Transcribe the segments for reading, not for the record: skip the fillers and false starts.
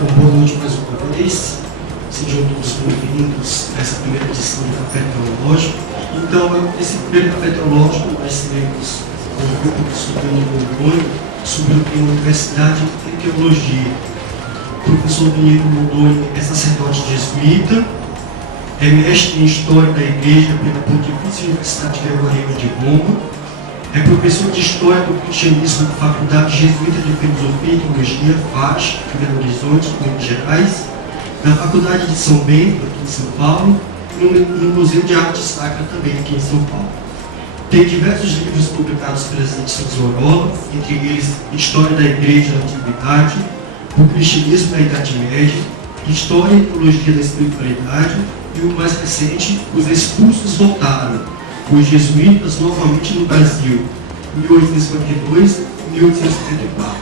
Então, boa noite mais uma vez. Sejam todos bem-vindos a essa primeira edição do Café Teológico. Então, esse primeiro Café Teológico nós teremos um grupo de estudantes do Mondonho sobre o tema Universidade e Teologia. O professor Domingos Mondonho é sacerdote jesuíta, é mestre em História da Igreja pela Pontifícia Universidade Gregoriana de Roma, é professor de História do Cristianismo da Faculdade Jesuíta de Filosofia e Teologia, FAS, em Belo Horizonte, Minas Gerais, na Faculdade de São Bento, aqui em São Paulo, e no Museu de Arte Sacra, também aqui em São Paulo. Tem diversos livros publicados pelas edições Orola, entre eles História da Igreja na Antiguidade, O Cristianismo na Idade Média, História e Teologia da Espiritualidade, e o mais recente, Os Expulsos Voltaram, os jesuítas novamente no Brasil, 1852 e 1874.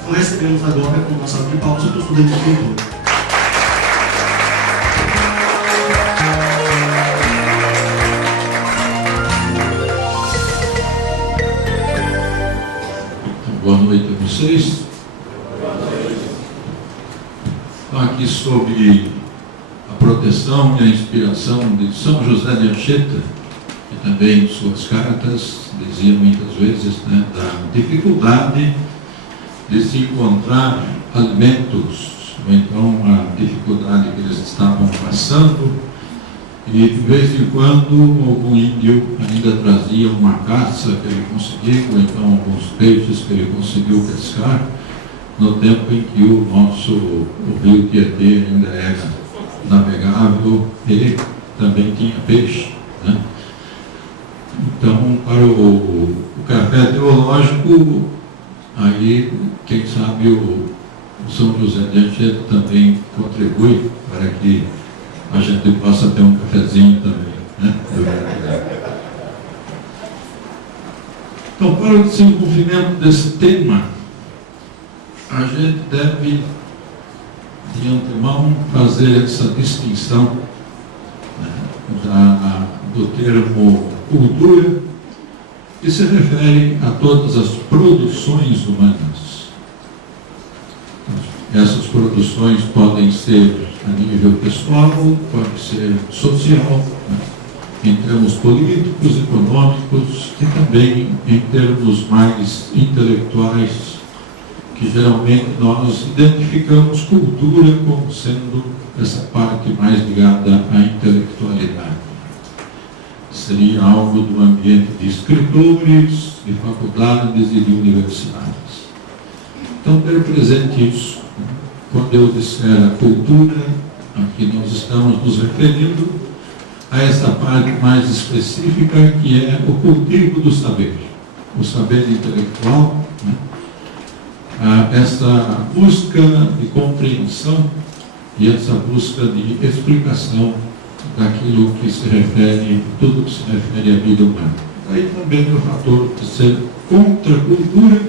Então recebemos agora com nossa salva de palmas o professor Domingos Mondonho. Boa noite a vocês. Aqui sobre a proteção e a inspiração de São José de Anchieta, que também em suas cartas dizia muitas vezes, da dificuldade de se encontrar alimentos, ou então a dificuldade que eles estavam passando, e de vez em quando algum índio ainda trazia uma caça que ele conseguiu, ou então alguns peixes que ele conseguiu pescar, no tempo em que o rio Tietê ainda era navegável e também tinha peixe, né? Então, para o café teológico, aí, quem sabe o São José de Anchieta também contribui para que a gente possa ter um cafezinho também, né? Então, para o desenvolvimento desse tema, a gente deve, de antemão, fazer essa distinção, né, do termo cultura, que se refere a todas as produções humanas. Essas produções podem ser a nível pessoal, pode ser social, né, em termos políticos, econômicos e também em termos mais intelectuais, que geralmente nós identificamos cultura como sendo essa parte mais ligada à intelectualidade. Seria algo do ambiente de escritores, de faculdades e de universidades. Então, ter presente isso. Quando eu disser a cultura, aqui nós estamos nos referindo a essa parte mais específica, que é o cultivo do saber, o saber intelectual, né? Essa busca de compreensão e essa busca de explicação daquilo que se refere, tudo que se refere à vida humana. Aí também o fator de ser contra a cultura,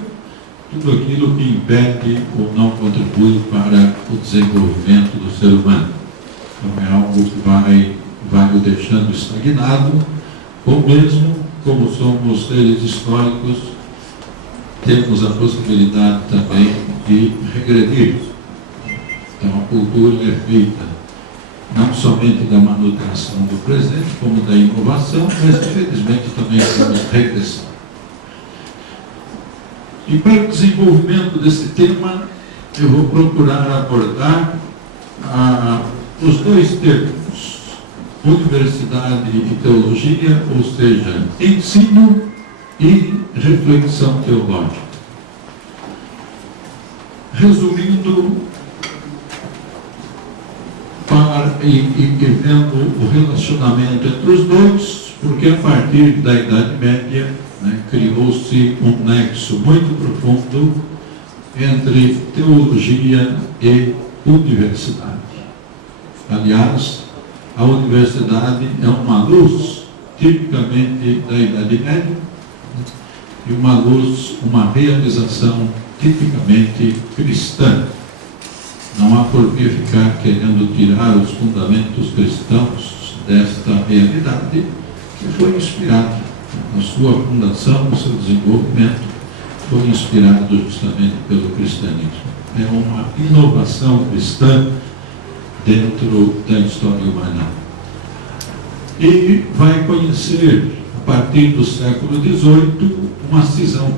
tudo aquilo que impede ou não contribui para o desenvolvimento do ser humano. Então é algo que vai o deixando estagnado, ou mesmo, como somos seres históricos, temos a possibilidade também de regredir. Então a cultura é feita não somente da manutenção do presente, como da inovação, mas infelizmente também temos regressão. E para o desenvolvimento desse tema, eu vou procurar abordar os dois termos, universidade e teologia, ou seja, ensino e reflexão teológica. Resumindo, e vendo o relacionamento entre os dois, porque a partir da Idade Média, né, criou-se um nexo muito profundo entre teologia e universidade. Aliás, a universidade é uma luz tipicamente da Idade Média e uma luz, uma realização tipicamente cristã. Não há por que ficar querendo tirar os fundamentos cristãos desta realidade que foi inspirada na sua fundação, no seu desenvolvimento, foi inspirado justamente pelo cristianismo. É uma inovação cristã dentro da história humana. E vai conhecer, a partir do século XVIII, uma cisão.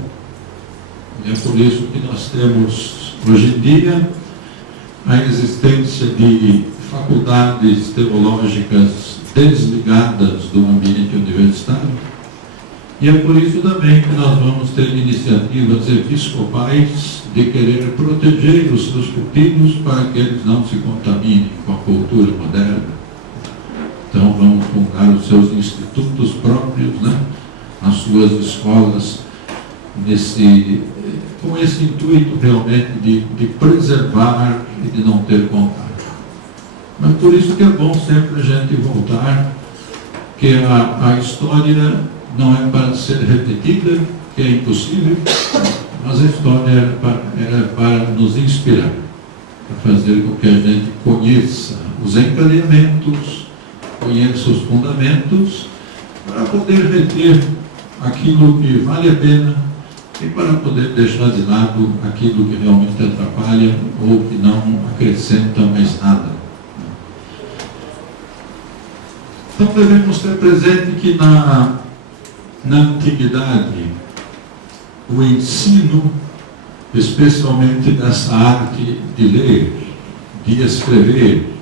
É por isso que nós temos, hoje em dia, a existência de faculdades teológicas desligadas do ambiente universitário. E é por isso também que nós vamos ter iniciativas episcopais de querer proteger os seus pupilos para que eles não se contaminem com a cultura moderna. Então vamos fundar os seus institutos próprios, as suas escolas, com esse intuito realmente de preservar e de não ter contato. Mas por isso que é bom sempre a gente voltar, que a história não é para ser repetida, que é impossível, mas a história era para nos inspirar, para fazer com que a gente conheça os encadeamentos, conheça os fundamentos, para poder reter aquilo que vale a pena e para poder deixar de lado aquilo que realmente atrapalha ou que não acrescenta mais nada. Então devemos ter presente que na antiguidade, o ensino, especialmente dessa arte de ler, de escrever,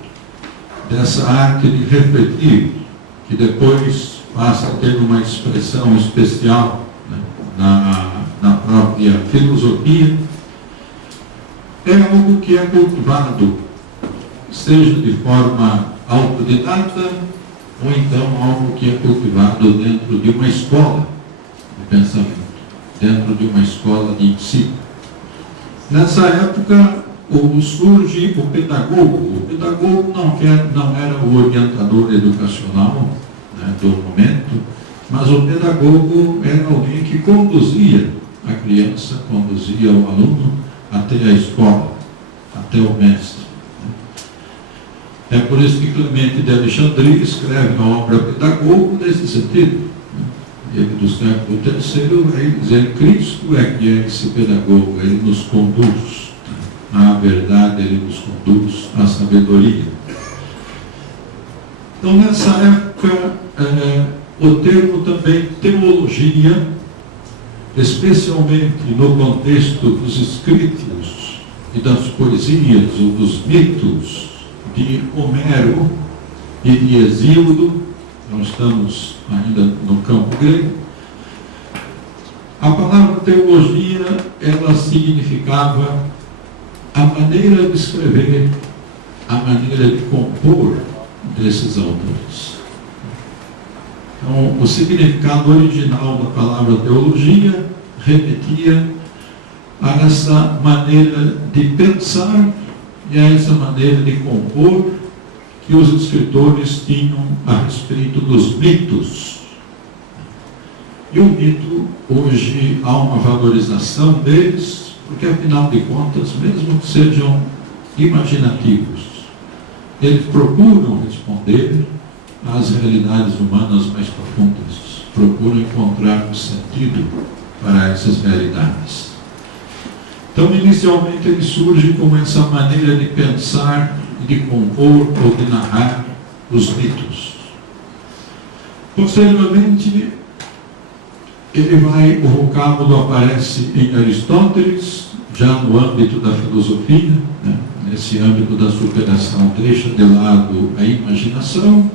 dessa arte de refletir, que depois passa a ter uma expressão especial na própria filosofia, é algo que é cultivado, seja de forma autodidata, ou então algo que é cultivado dentro de uma escola de pensamento, dentro de uma escola de ensino. Nessa época surge o pedagogo. O pedagogo não era o orientador educacional do momento, mas o pedagogo era alguém que conduzia a criança, conduzia o aluno até a escola, até o mestre. É por isso que Clemente de Alexandria escreve a obra Pedagogo nesse sentido. Ele, do século III, vai dizer: Cristo é que é esse pedagogo, ele nos conduz à verdade, ele nos conduz à sabedoria. Então, nessa época, o termo também teologia, especialmente no contexto dos escritos e das poesias ou dos mitos de Homero e de Hesíodo, nós estamos ainda no campo grego. A palavra teologia, ela significava a maneira de escrever, a maneira de compor desses autores. Então, o significado original da palavra teologia remetia a essa maneira de pensar e a essa maneira de compor que os escritores tinham a respeito dos mitos. E o mito, hoje, há uma valorização deles, porque, afinal de contas, mesmo que sejam imaginativos, eles procuram responder às realidades humanas mais profundas, procuram encontrar um sentido para essas realidades. Então, inicialmente, ele surge como essa maneira de pensar, de compor ou de narrar os mitos. Posteriormente, o vocábulo aparece em Aristóteles, já no âmbito da filosofia, nesse âmbito da superação, deixa de lado a imaginação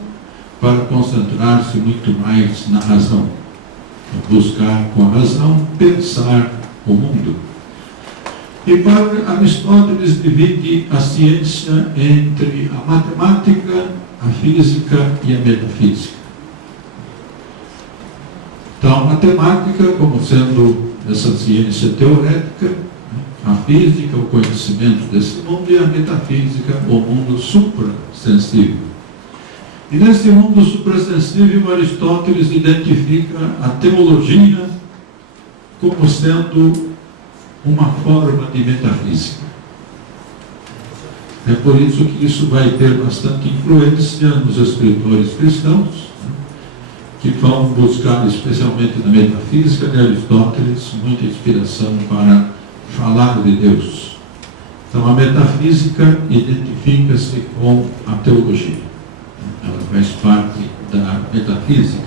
para concentrar-se muito mais na razão, buscar com a razão pensar o mundo. E para Aristóteles divide a ciência entre a matemática, a física e a metafísica. Então, a matemática como sendo essa ciência teorética, a física, o conhecimento desse mundo, e a metafísica, o mundo suprassensível. E nesse mundo suprassensível, Aristóteles identifica a teologia como sendo uma forma de metafísica. É por isso que isso vai ter bastante influência nos escritores cristãos, que vão buscar, especialmente na metafísica de Aristóteles, muita inspiração para falar de Deus. Então, a metafísica identifica-se com a teologia. Ela faz parte da metafísica.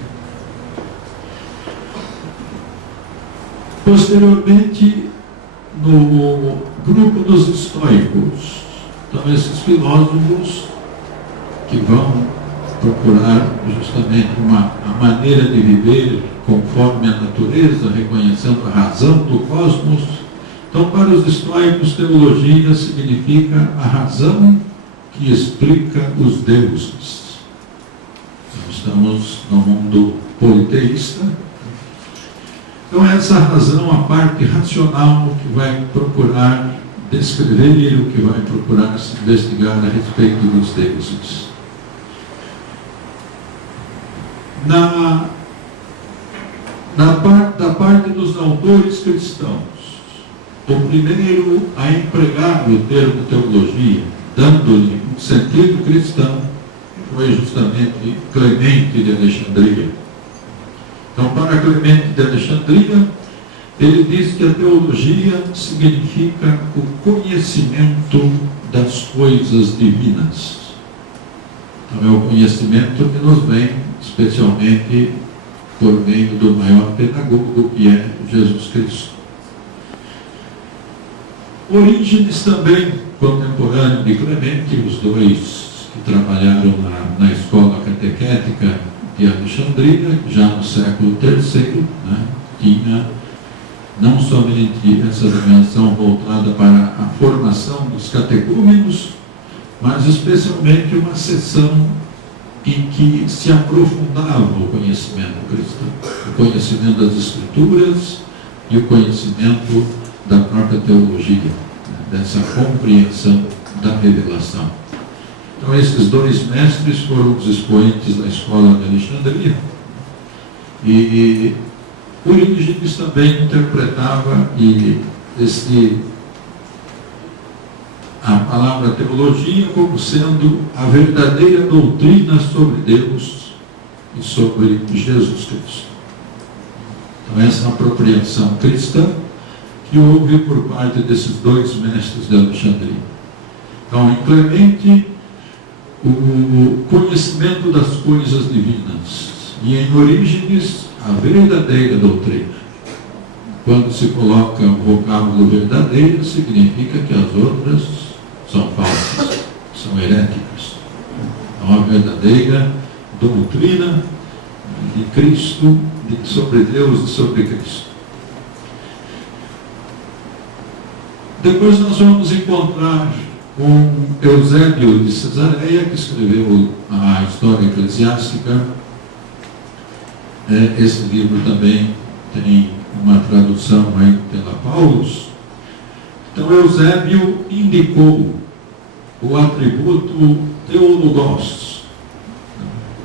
Posteriormente, no grupo dos estoicos, então esses filósofos que vão procurar justamente a maneira de viver conforme a natureza, reconhecendo a razão do cosmos. Então, para os estoicos, teologia significa a razão que explica os deuses. Então, estamos no mundo politeísta. Então, essa razão, a parte racional que vai procurar descrever, o que vai procurar se investigar a respeito dos deuses. Da parte dos autores cristãos, o primeiro a empregar o termo teologia, dando-lhe um sentido cristão, foi justamente Clemente de Alexandria. Então, para Clemente de Alexandria, ele diz que a teologia significa o conhecimento das coisas divinas. Então, é o conhecimento que nos vem, especialmente por meio do maior pedagogo, que é Jesus Cristo. Orígenes também, contemporâneo de Clemente, os dois que trabalharam na escola catequética de Alexandria, já no século III, tinha não somente essa dimensão voltada para a formação dos catecúmenos, mas especialmente uma seção em que se aprofundava o conhecimento cristão, o conhecimento das Escrituras e o conhecimento da própria teologia, dessa compreensão da revelação. Então, esses dois mestres foram os expoentes da escola de Alexandria. E Orígenes também interpretava a palavra teologia como sendo a verdadeira doutrina sobre Deus e sobre Jesus Cristo. Então, essa é uma apropriação cristã que houve por parte desses dois mestres de Alexandria. Então, em Clemente, o conhecimento das coisas divinas, e em Orígenes, a verdadeira doutrina. Quando se coloca o vocábulo verdadeiro, significa que as outras são falsas, são heréticas. Então, a verdadeira doutrina de Cristo, sobre Deus e sobre Cristo. Depois nós vamos encontrar com Eusébio de Cesareia, que escreveu a História Eclesiástica. Esse livro também tem uma tradução aí pela Paulus. Então, Eusébio indicou o atributo teologos,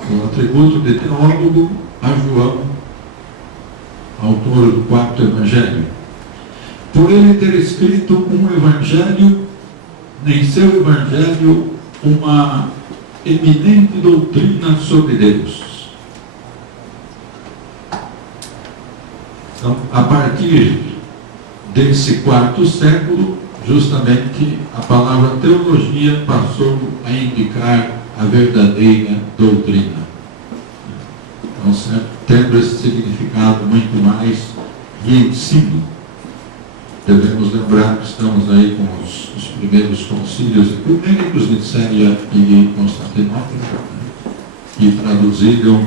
o atributo de teólogo a João, autor do 4º Evangelho. Por ele ter escrito um Evangelho, em seu Evangelho, uma eminente doutrina sobre Deus. Então, a partir desse 4º século, justamente a palavra teologia passou a indicar a verdadeira doutrina. Então, tendo esse significado muito mais de ensino. Devemos lembrar que estamos aí com os primeiros concílios ecumênicos de Nicéia e de Constantinopla, que traduziram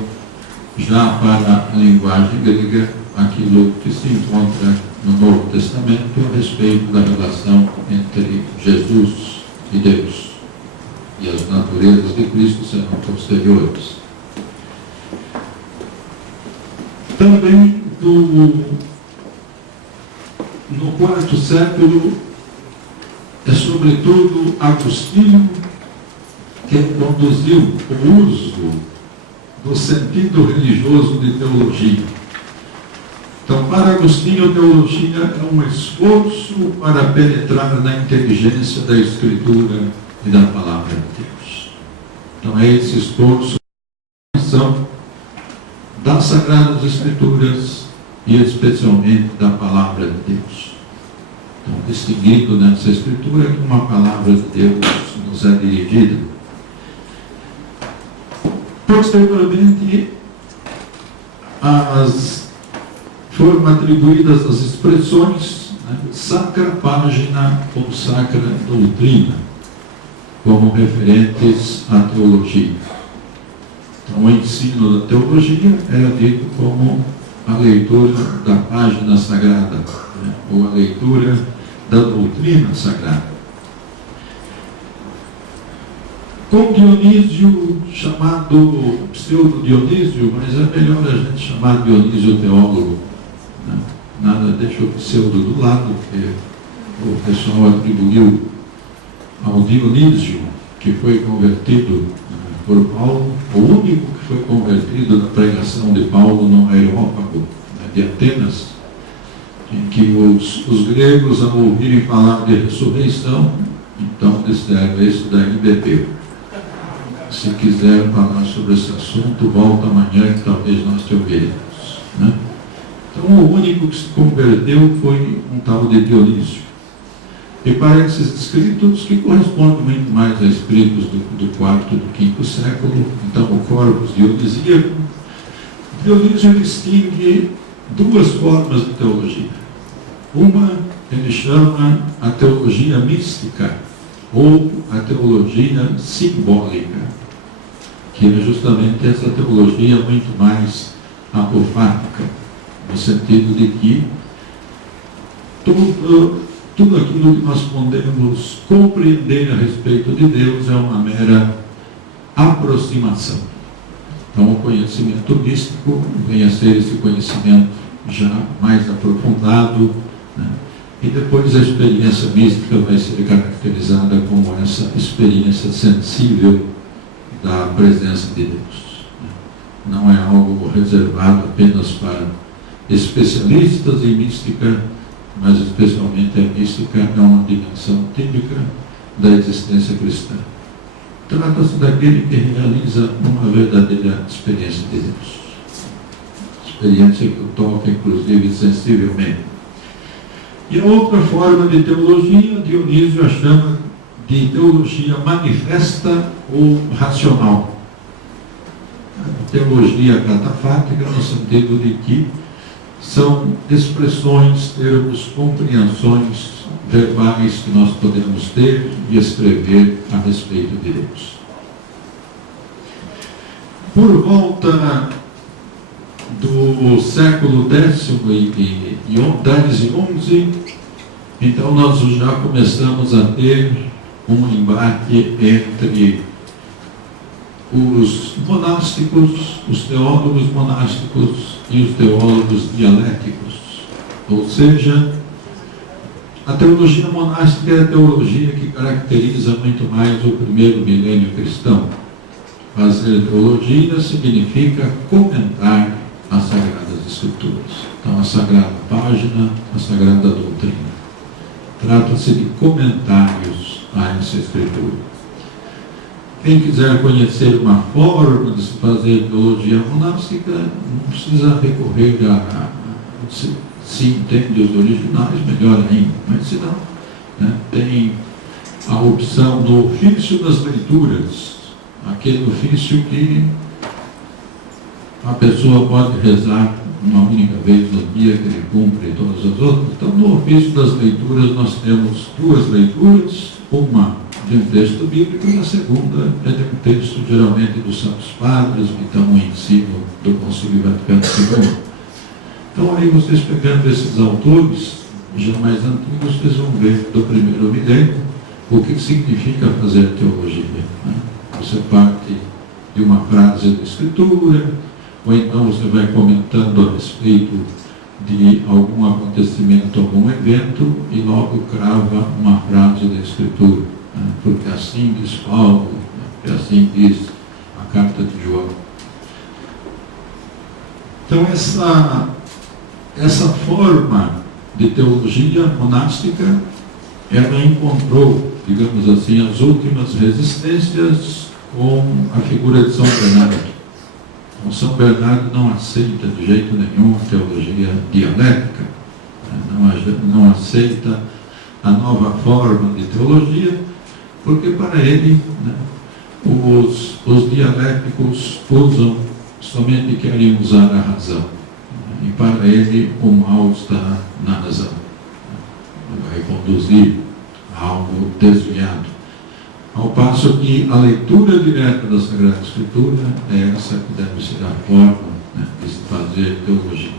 já para a linguagem grega aquilo que se encontra no Novo Testamento a respeito da relação entre Jesus e Deus. E as naturezas de Cristo serão posteriores. Também no 4º século, é sobretudo Agostinho que conduziu o uso do sentido religioso de teologia. Então, para Agostinho, a teologia é um esforço para penetrar na inteligência da Escritura e da Palavra de Deus. Então, é esse esforço da das Sagradas Escrituras e especialmente da Palavra de Deus. Então, distinguindo nessa Escritura que uma Palavra de Deus nos é dirigida. Posteriormente, foram atribuídas as expressões, né, sacra página ou sacra doutrina, como referentes à teologia. Então, o ensino da teologia era dito como a leitura da página sagrada, né, ou a leitura da doutrina sagrada. Com Dionísio, chamado pseudo-Dionísio, mas é melhor a gente chamar Dionísio teólogo, né? Nada deixa o pseudo do lado, porque o pessoal atribuiu ao Dionísio, que foi convertido por Paulo, o único que foi convertido na pregação de Paulo no Areópago, né, de Atenas, em que os gregos, ao ouvirem falar de ressurreição, então disseram: esse daí bebeu. Se quiser falar sobre esse assunto, volta amanhã que talvez nós te ouviremos, né? Então, o único que se converteu foi um tal de Dionísio. E para esses escritos, que correspondem muito mais a escritos do quarto e do quinto século, então o corpus dionisíaco, Dionísio distingue duas formas de teologia. Uma ele chama a teologia mística, ou a teologia simbólica, que é justamente essa teologia muito mais apofática, no sentido de que tudo aquilo que nós podemos compreender a respeito de Deus é uma mera aproximação. Então, o conhecimento místico vem a ser esse conhecimento já mais aprofundado, né? E depois a experiência mística vai ser caracterizada como essa experiência sensível da presença de Deus. Não é algo reservado apenas para especialistas em mística, mas especialmente a mística é uma dimensão típica da existência cristã. Trata-se daquele que realiza uma verdadeira experiência de Deus. Experiência que o toca, inclusive, sensivelmente. E a outra forma de teologia, Dionísio a chama de teologia manifesta ou racional. A teologia catafática, no sentido de que são expressões, termos, compreensões verbais que nós podemos ter e escrever a respeito de Deus. Por volta do século X e XI, então nós já começamos a ter um embate entre os monásticos, os teólogos monásticos e os teólogos dialéticos. Ou seja, a teologia monástica é a teologia que caracteriza muito mais o primeiro milênio cristão. Fazer teologia significa comentar as Sagradas Escrituras. Então, a Sagrada Página, a Sagrada Doutrina. Trata-se de comentários a essa Escritura. Quem quiser conhecer uma forma de se fazer teologia monástica, não precisa recorrer se entende os originais, melhor ainda. Mas se não, né, tem a opção no ofício das leituras, aquele ofício que a pessoa pode rezar uma única vez no dia, que ele cumpre todas as outras. Então, no ofício das leituras, nós temos duas leituras, uma de um texto bíblico e a segunda é de um texto, geralmente, dos Santos Padres, que estão em ensino do Concílio Vaticano II. Então, aí vocês pegando esses autores, já mais antigos, vocês vão ver do primeiro milênio o que significa fazer teologia, né? Você parte de uma frase da Escritura, ou então você vai comentando a respeito de algum acontecimento, algum evento, e logo crava uma frase da Escritura, né? Porque assim diz Paulo, né? Porque assim diz a carta de João. Então, essa forma de teologia monástica, ela encontrou, digamos assim, as últimas resistências com a figura de São Bernardo. Então, São Bernardo não aceita de jeito nenhum a teologia dialética, não aceita a nova forma de teologia, porque para ele, né, os dialéticos somente querem usar a razão, e para ele o mal está na razão, vai conduzir a algo desviado. Ao passo que a leitura direta da Sagrada Escritura é essa que deve ser a forma, né, de se fazer teologia.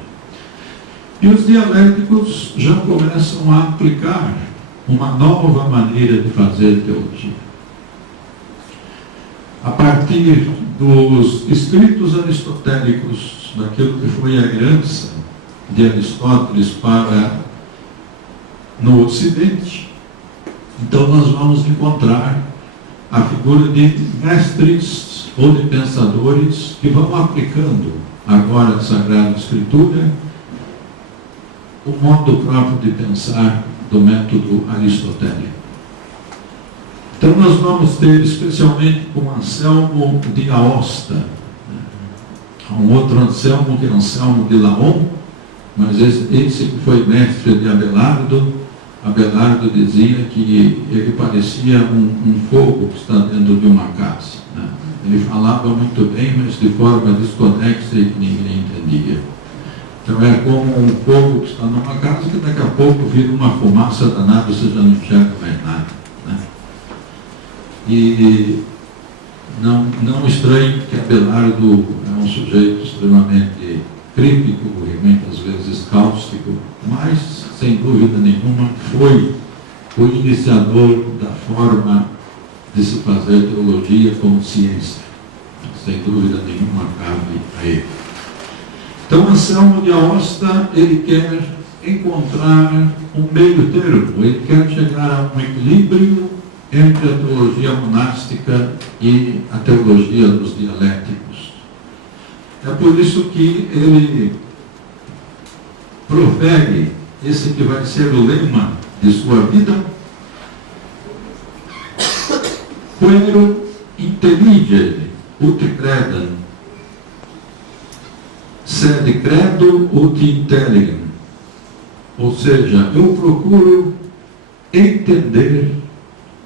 E os dialéticos já começam a aplicar uma nova maneira de fazer teologia. A partir dos escritos aristotélicos, daquilo que foi a herança de Aristóteles no Ocidente, então nós vamos encontrar a figura de mestres ou de pensadores que vão aplicando agora a Sagrada Escritura o modo próprio de pensar do método aristotélico. Então nós vamos ter, especialmente com Anselmo de Aosta, há um outro Anselmo que é Anselmo de Laon, mas esse que foi mestre de Abelardo dizia que ele parecia um fogo que está dentro de uma casa, né? Ele falava muito bem, mas de forma desconexa e que ninguém entendia. Então é como um fogo que está numa casa que daqui a pouco vira uma fumaça danada, você já não enxerga mais nada, né? E não estranhe que Abelardo é um sujeito extremamente crítico e muitas vezes cáustico, mas sem dúvida nenhuma foi o iniciador da forma de se fazer teologia como ciência. Sem dúvida nenhuma cabe a ele. Então Anselmo de Aosta, ele quer encontrar um meio termo, ele quer chegar a um equilíbrio entre a teologia monástica e a teologia dos dialéticos. É por isso que ele profere esse que vai ser o lema de sua vida: Quero intelligere ut credam, sed credo ut intelligam. Ou seja, eu procuro entender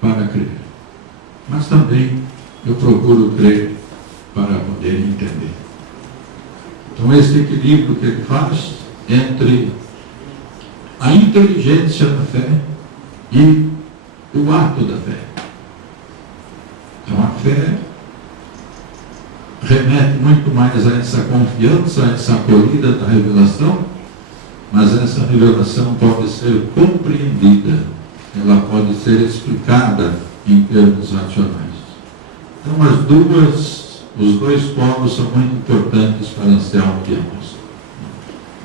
para crer, mas também eu procuro crer para poder entender. Então esse equilíbrio que ele faz entre a inteligência da fé e o ato da fé. Então a fé remete muito mais a essa confiança, a essa acolhida da revelação, mas essa revelação pode ser compreendida, ela pode ser explicada em termos racionais. Então os dois polos são muito importantes para Anselmo de Aosta: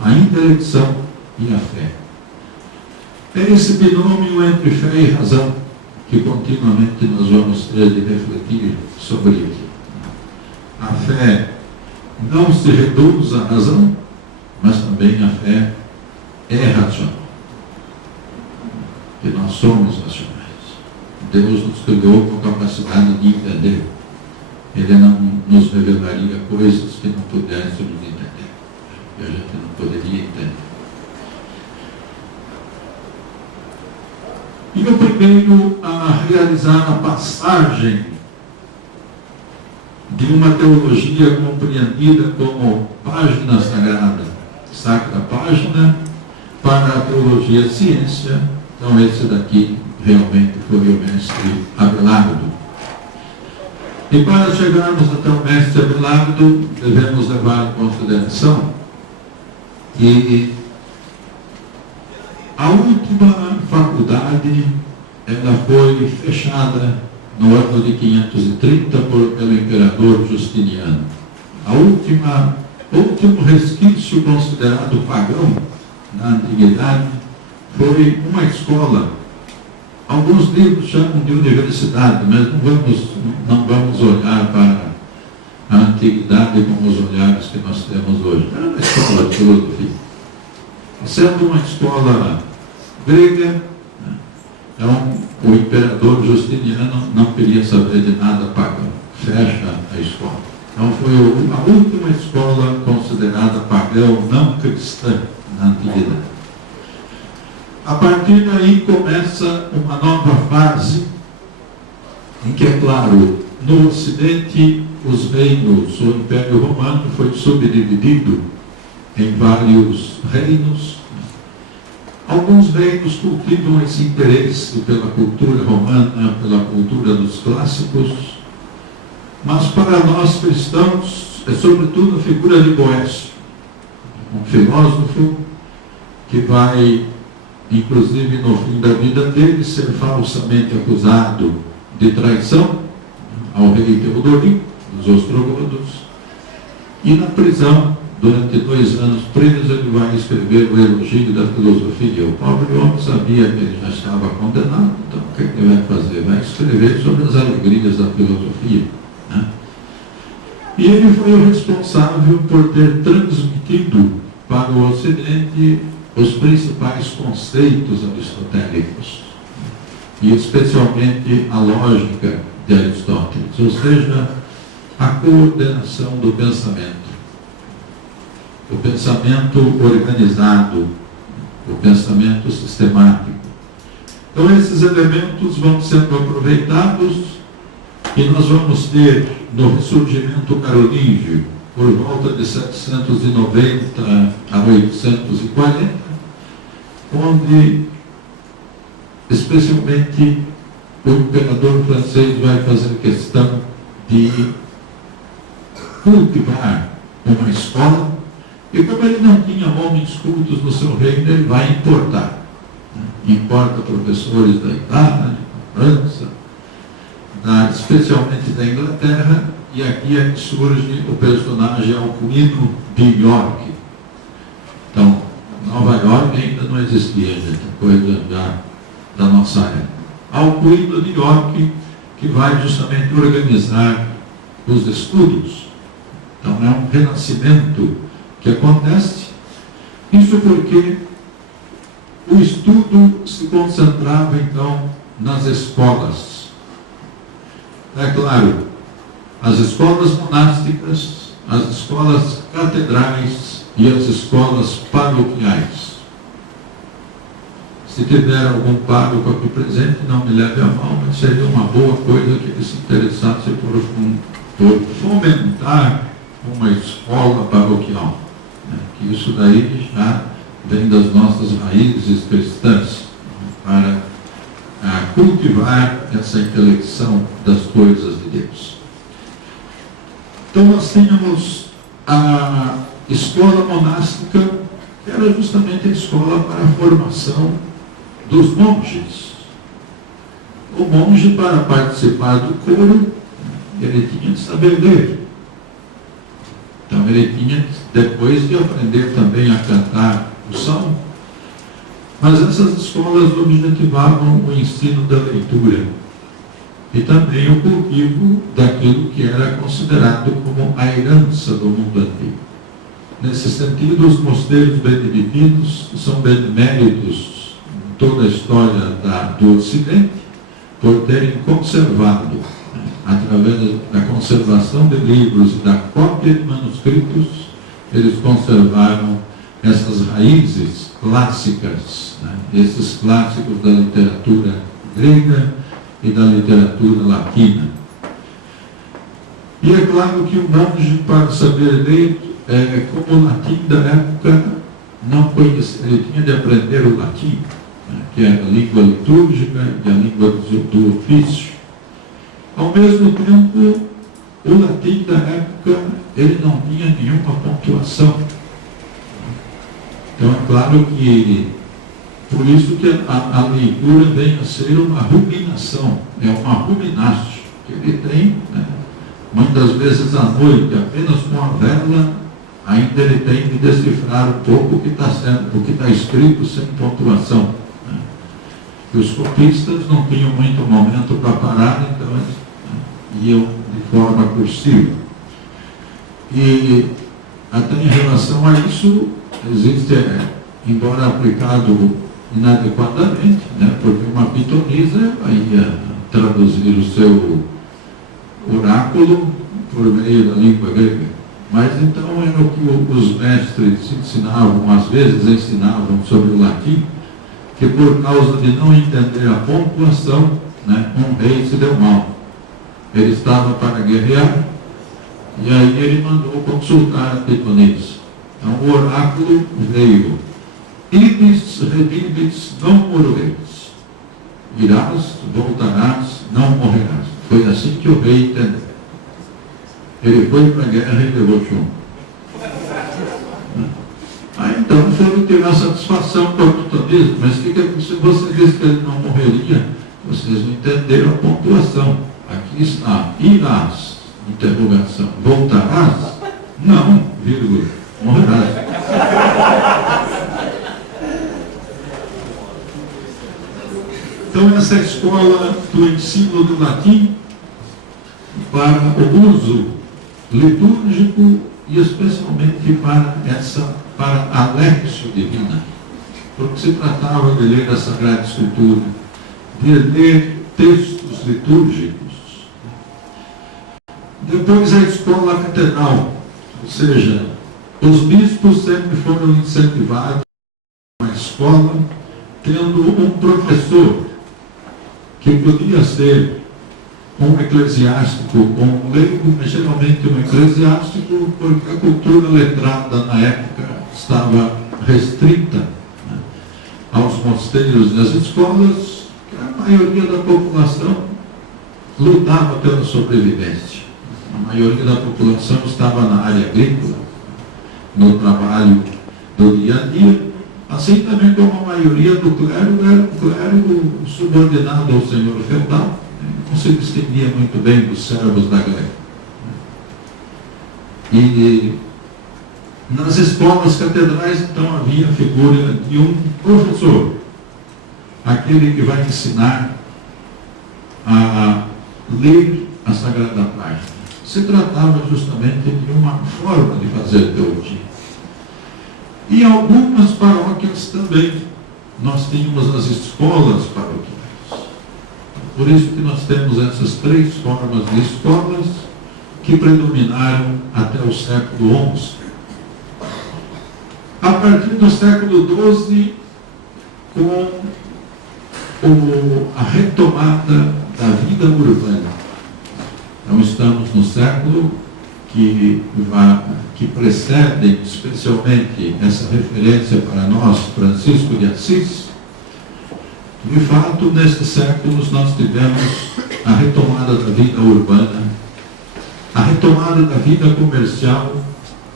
a intelecção e a fé. É esse binômio entre fé e razão que continuamente nós vamos ter de refletir sobre ele. A fé não se reduz à razão, mas também a fé é racional. Que nós somos racionais. Deus nos criou com a capacidade de entender. Ele não nos revelaria coisas que não pudéssemos entender, que a gente não poderia entender. E o primeiro a realizar a passagem de uma teologia compreendida como página sagrada, sacra página, para a teologia ciência, então esse daqui realmente foi o mestre Abelardo. E para chegarmos até o mestre Abelardo, devemos levar em consideração que a última faculdade ela foi fechada no ano de 530 pelo imperador Justiniano. O último resquício considerado pagão na antiguidade foi uma escola. Alguns livros chamam de universidade, mas não vamos olhar para a antiguidade com os olhares que nós temos hoje. Era uma escola de filosofia. Sendo uma escola grega, né? Então o imperador Justiniano não queria saber de nada pagão. Fecha a escola. Então foi a última escola considerada pagã, não cristã, na antiguidade. A partir daí começa uma nova fase, em que, é claro, no Ocidente, os reinos, o Império Romano foi subdividido em vários reinos. Alguns reinos cultivam esse interesse pela cultura romana, pela cultura dos clássicos, mas para nós cristãos é sobretudo a figura de Boécio, um filósofo que vai, inclusive no fim da vida dele, ser falsamente acusado de traição ao rei Teodorico, dos ostrogodos, e na prisão, durante 2 anos preso, ele vai escrever o Elogio da Filosofia. O pobre homem sabia que ele já estava condenado, então o que ele vai fazer? Vai escrever sobre as alegrias da filosofia, né? E ele foi o responsável por ter transmitido para o Ocidente os principais conceitos aristotélicos, e especialmente a lógica de Aristóteles, ou seja, a coordenação do pensamento. O pensamento organizado, o pensamento sistemático. Então esses elementos vão sendo aproveitados e nós vamos ter no ressurgimento carolíngio, por volta de 790 a 840, onde especialmente o imperador francês vai fazer questão de cultivar uma escola. E como ele não tinha homens cultos no seu reino, ele vai importar. Importa professores da Itália, da França, especialmente da Inglaterra, e aqui é que surge o personagem Alcuino de York. Então, Nova York ainda não existia, gente, coisa já da nossa época. Alcuino de York, que vai justamente organizar os estudos. Então, é um renascimento que acontece, isso porque o estudo se concentrava então nas escolas. É claro, as escolas monásticas, as escolas catedrais e as escolas paroquiais. Se tiver algum pároco aqui presente, não me leve a mal, mas seria uma boa coisa que ele se interessasse por fomentar uma escola paroquial. Que isso daí já vem das nossas raízes cristãs, para cultivar essa intelecção das coisas de Deus. Então nós tínhamos a escola monástica, que era justamente a escola para a formação dos monges. O monge, para participar do coro, ele tinha de saber ler. Então ele tinha, depois de aprender também a cantar o salmo, mas essas escolas objetivavam o ensino da leitura e também o cultivo daquilo que era considerado como a herança do mundo antigo. Nesse sentido, os mosteiros beneditinos são beneméritos em toda a história do Ocidente, por terem conservado, através da conservação de livros e da cópia de manuscritos, eles conservaram essas raízes clássicas, esses clássicos da literatura grega e da literatura latina. E é claro que o monge, para saber ler, como o latim da época não conhecia, ele tinha de aprender o latim, que é a língua litúrgica e a língua do ofício. Ao mesmo tempo, o latim da época, ele não tinha nenhuma pontuação. Então é claro que, por isso que a leitura vem a ser uma ruminação, é uma ruminatio, que ele tem, muitas vezes à noite, apenas com a vela, ainda ele tem de decifrar um pouco o que está escrito sem pontuação. E os copistas não tinham muito momento para parar, então eles iam de forma cursiva. E até em relação a isso, existe, embora aplicado inadequadamente, porque uma pitonisa ia traduzir o seu oráculo por meio da língua grega. Mas então era o que os mestres ensinavam, às vezes ensinavam sobre o latim, que por causa de não entender a pontuação, né, um rei se deu mal. Ele estava para guerrear, e aí ele mandou consultar a Pitonisa. Então o oráculo veio: Ides redibis non mororeis. Irás, voltarás, não morrerás. Foi assim que o rei entendeu. Ele foi para a guerra e levou chumbo. Aí então foram tirar satisfação com a Pitonisa, mas se você disse que ele não morreria, vocês não entenderam a pontuação. Aqui está: irás, interrogação, voltarás? Não, vírgula, morrerás. Então essa escola do ensino do latim para o uso litúrgico e especialmente para a léxio divina, porque se tratava de ler a Sagrada Escritura, de ler textos litúrgicos. Depois a escola catedral, ou seja, os bispos sempre foram incentivados a escola, tendo um professor que podia ser um eclesiástico ou um leigo, mas geralmente um eclesiástico, porque a cultura letrada na época estava restrita, né, aos mosteiros e às escolas, que a maioria da população lutava pela sobrevivência. A maioria da população estava na área agrícola, no trabalho do dia a dia, assim também como a maioria do clero era um clero subordinado ao senhor feudal, não se distinguia muito bem dos servos da guerra. E nas escolas catedrais, então, havia a figura de um professor, aquele que vai ensinar a ler a Sagrada Página. Se tratava justamente de uma forma de fazer teologia. E algumas paróquias também, nós tínhamos as escolas paroquiais. Por isso que nós temos essas três formas de escolas que predominaram até o século XI. A partir do século XII, com a retomada da vida urbana. Então estamos no século que precede especialmente essa referência para nós, Francisco de Assis. De fato, nesses séculos nós tivemos a retomada da vida urbana, a retomada da vida comercial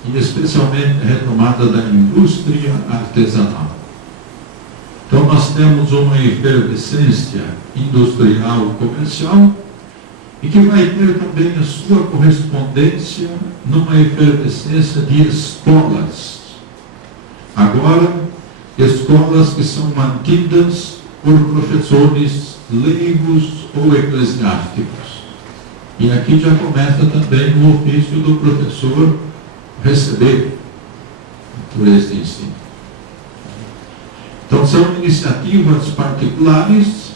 e especialmente a retomada da indústria artesanal. Então nós temos uma efervescência industrial comercial e que vai ter também a sua correspondência numa efervescência de escolas. Agora, escolas que são mantidas por professores leigos ou eclesiásticos. E aqui já começa também o ofício do professor receber por esse ensino. Então são iniciativas particulares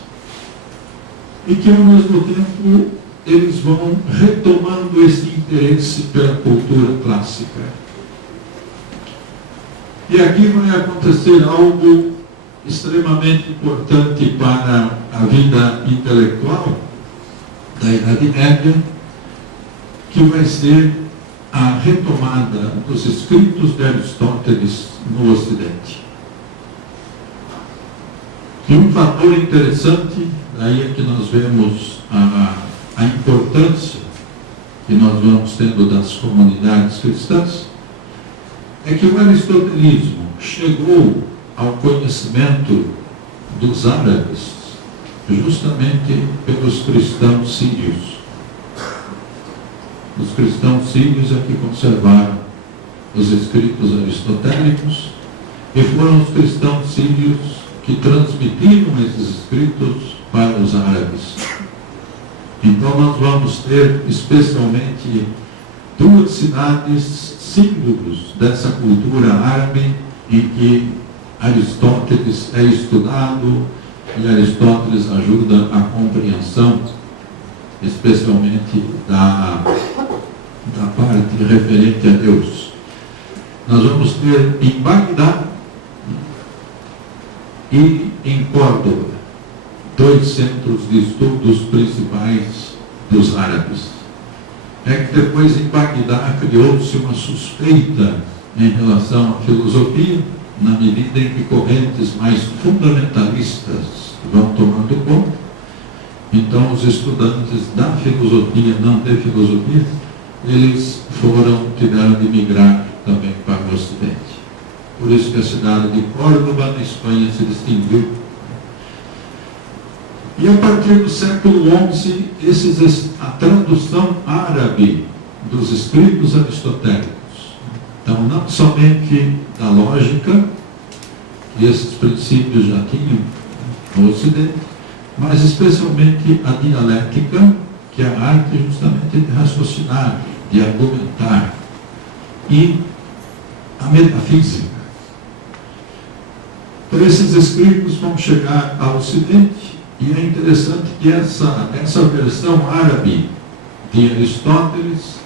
e que ao mesmo tempo eles vão retomando esse interesse pela cultura clássica. E aqui vai acontecer algo extremamente importante para a vida intelectual da Idade Média, que vai ser a retomada dos escritos de Aristóteles no Ocidente. E um fator interessante, daí é que nós vemos a importância que nós vamos tendo das comunidades cristãs, é que o aristotelismo chegou ao conhecimento dos árabes justamente pelos cristãos sírios. Os cristãos sírios é que conservaram os escritos aristotélicos e foram os cristãos sírios que transmitiram esses escritos para os árabes. Então nós vamos ter especialmente duas cidades símbolos dessa cultura árabe em que Aristóteles é estudado e Aristóteles ajuda a compreensão especialmente da parte referente a Deus. Nós vamos ter em Bagdá e em Córdoba 2 centros de estudos principais dos árabes. É que depois em Bagdá criou-se uma suspeita em relação à filosofia, na medida em que correntes mais fundamentalistas vão tomando conta. Então os estudantes da filosofia, não de filosofia, eles tiveram de migrar também para o Ocidente. Por isso que a cidade de Córdoba, na Espanha, se distinguiu. E a partir do século XI, a tradução árabe dos escritos aristotélicos. Então, não somente da lógica, que esses princípios já tinham no Ocidente, mas especialmente a dialética, que é a arte justamente de raciocinar, de argumentar, e a metafísica. Então, esses escritos vão chegar ao Ocidente, e é interessante que essa versão árabe de Aristóteles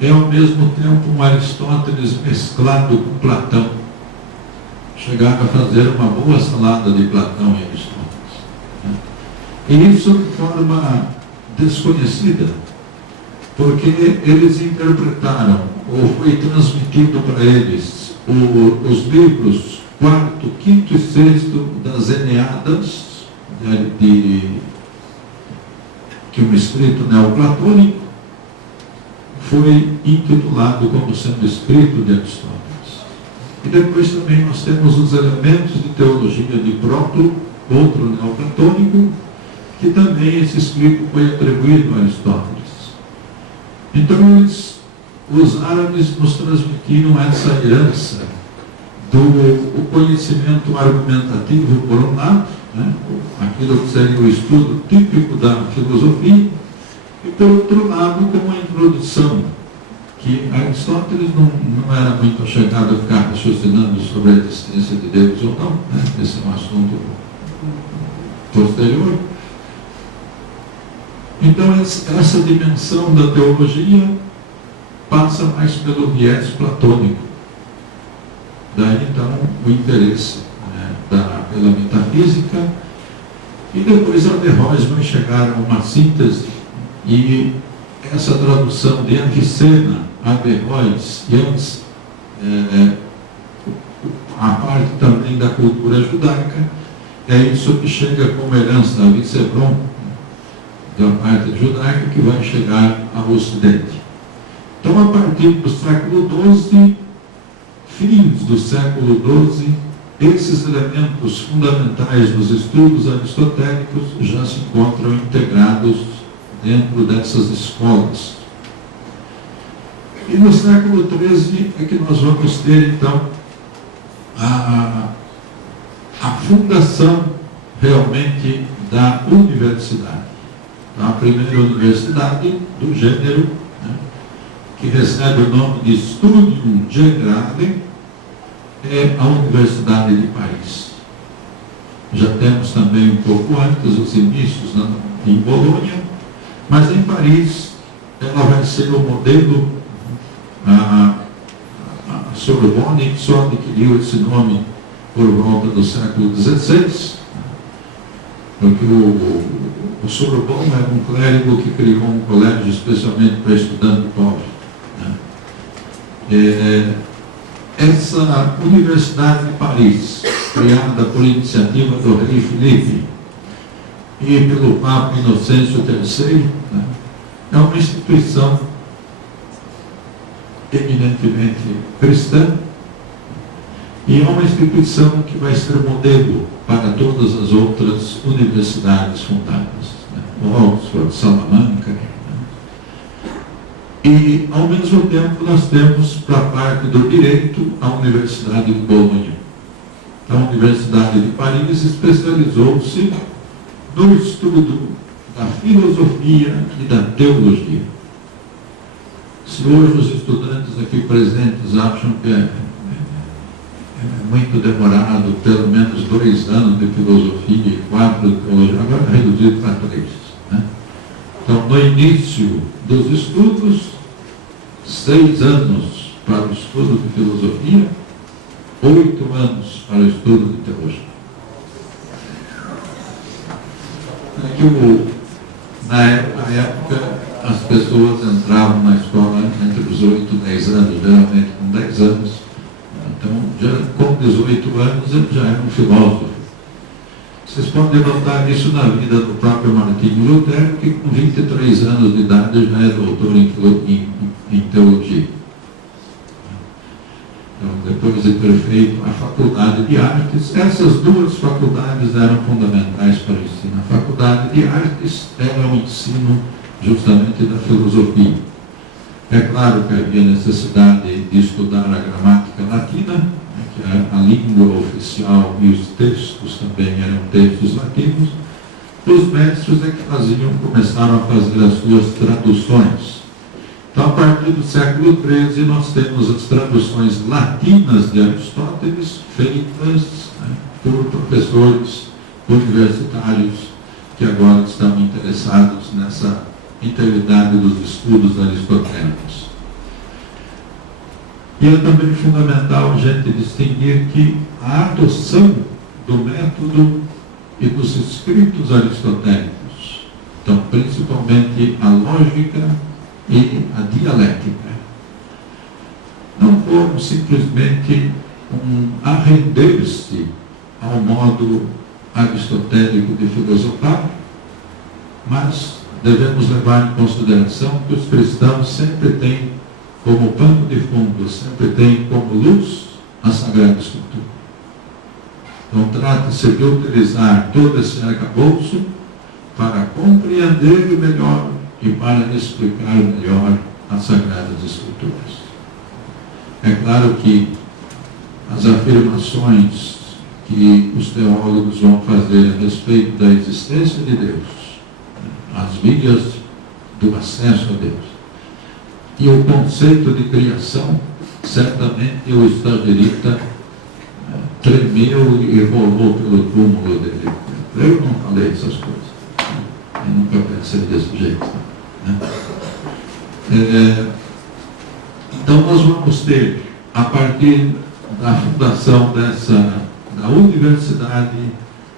é ao mesmo tempo um Aristóteles mesclado com Platão. Chegaram a fazer uma boa salada de Platão e Aristóteles. E isso de forma desconhecida, porque eles interpretaram, ou foi transmitido para eles, os livros 4º, 5º e 6º das Eneadas, que um escrito neoplatônico foi intitulado como sendo escrito de Aristóteles. E depois também nós temos os elementos de teologia de Próclo, outro neoplatônico, que também esse escrito foi atribuído a Aristóteles. Então os árabes nos transmitiram essa herança do conhecimento argumentativo por um lado, aquilo que seria o estudo típico da filosofia, e por outro lado, como a introdução, que Aristóteles não era muito chegado a ficar raciocinando sobre a existência de Deus ou não, esse é um assunto posterior. Então, essa dimensão da teologia passa mais pelo platônico. Daí, então, o interesse pela metafísica, e depois Averroes vai chegar a uma síntese, e essa tradução de Avicena, Averroes, e antes a parte também da cultura judaica, é isso que chega como herança a Vicebron, da parte judaica, que vai chegar ao Ocidente. Então, a partir do século XII, fins do século XII, esses elementos fundamentais dos estudos aristotélicos já se encontram integrados dentro dessas escolas. E no século XIII é que nós vamos ter, então, a fundação realmente da universidade. Então, a primeira universidade do gênero, que recebe o nome de Studium Generale, é a Universidade de Paris. Já temos também um pouco antes os inícios em Bolonha, mas em Paris ela vai ser o modelo. A Sorbonne só adquiriu esse nome por volta do século XVI, porque o Sorbonne era um clérigo que criou um colégio especialmente para estudante pobre. Essa Universidade de Paris, criada por iniciativa do rei Filipe e pelo Papa Inocêncio III, é uma instituição eminentemente cristã, e é uma instituição que vai ser modelo para todas as outras universidades fundadas, Oxford, Salamanca. E, ao mesmo tempo, nós temos, para a parte do direito, a Universidade de Bolonha. A Universidade de Paris especializou-se no estudo da filosofia e da teologia. Se hoje os estudantes aqui presentes acham que é muito demorado, pelo menos 2 anos de filosofia e 4 de teologia, agora é reduzido para 3. Então, no início dos estudos, 6 anos para o estudo de filosofia, 8 anos para o estudo de teologia. Na época, as pessoas entravam na escola entre os 8 e 10 anos, geralmente com 10 anos. Então, já com 18 anos, ele já era um filósofo. Vocês podem notar isso na vida do próprio Martinho Lutero, que com 23 anos de idade já é doutor em teologia. Então, depois de ter feito a faculdade de artes, essas 2 faculdades eram fundamentais para o ensino. A faculdade de artes era o ensino justamente da filosofia. É claro que havia necessidade de estudar a gramática latina, que era a língua oficial, e os textos também eram textos latinos. Os mestres é que começaram a fazer as suas traduções. Então, a partir do século XIII, nós temos as traduções latinas de Aristóteles, feitas por professores universitários que agora estão interessados nessa integridade dos estudos aristotélicos. E é também fundamental a gente distinguir que a adoção do método e dos escritos aristotélicos, então principalmente a lógica e a dialética, não foram simplesmente arrender-se ao modo aristotélico de filosofar, mas devemos levar em consideração que os cristãos sempre têm como pano de fundo, sempre têm como luz a Sagrada Escritura. Então trata-se de utilizar todo esse arcabouço para compreender melhor e para explicar melhor as Sagradas Escrituras. É claro que as afirmações que os teólogos vão fazer a respeito da existência de Deus, as vias do acesso a Deus, e o conceito de criação, certamente o estagerita tremeu e rolou pelo túmulo dele. Eu não falei essas coisas. Eu nunca pensei desse jeito. Então nós vamos ter, a partir da fundação da universidade,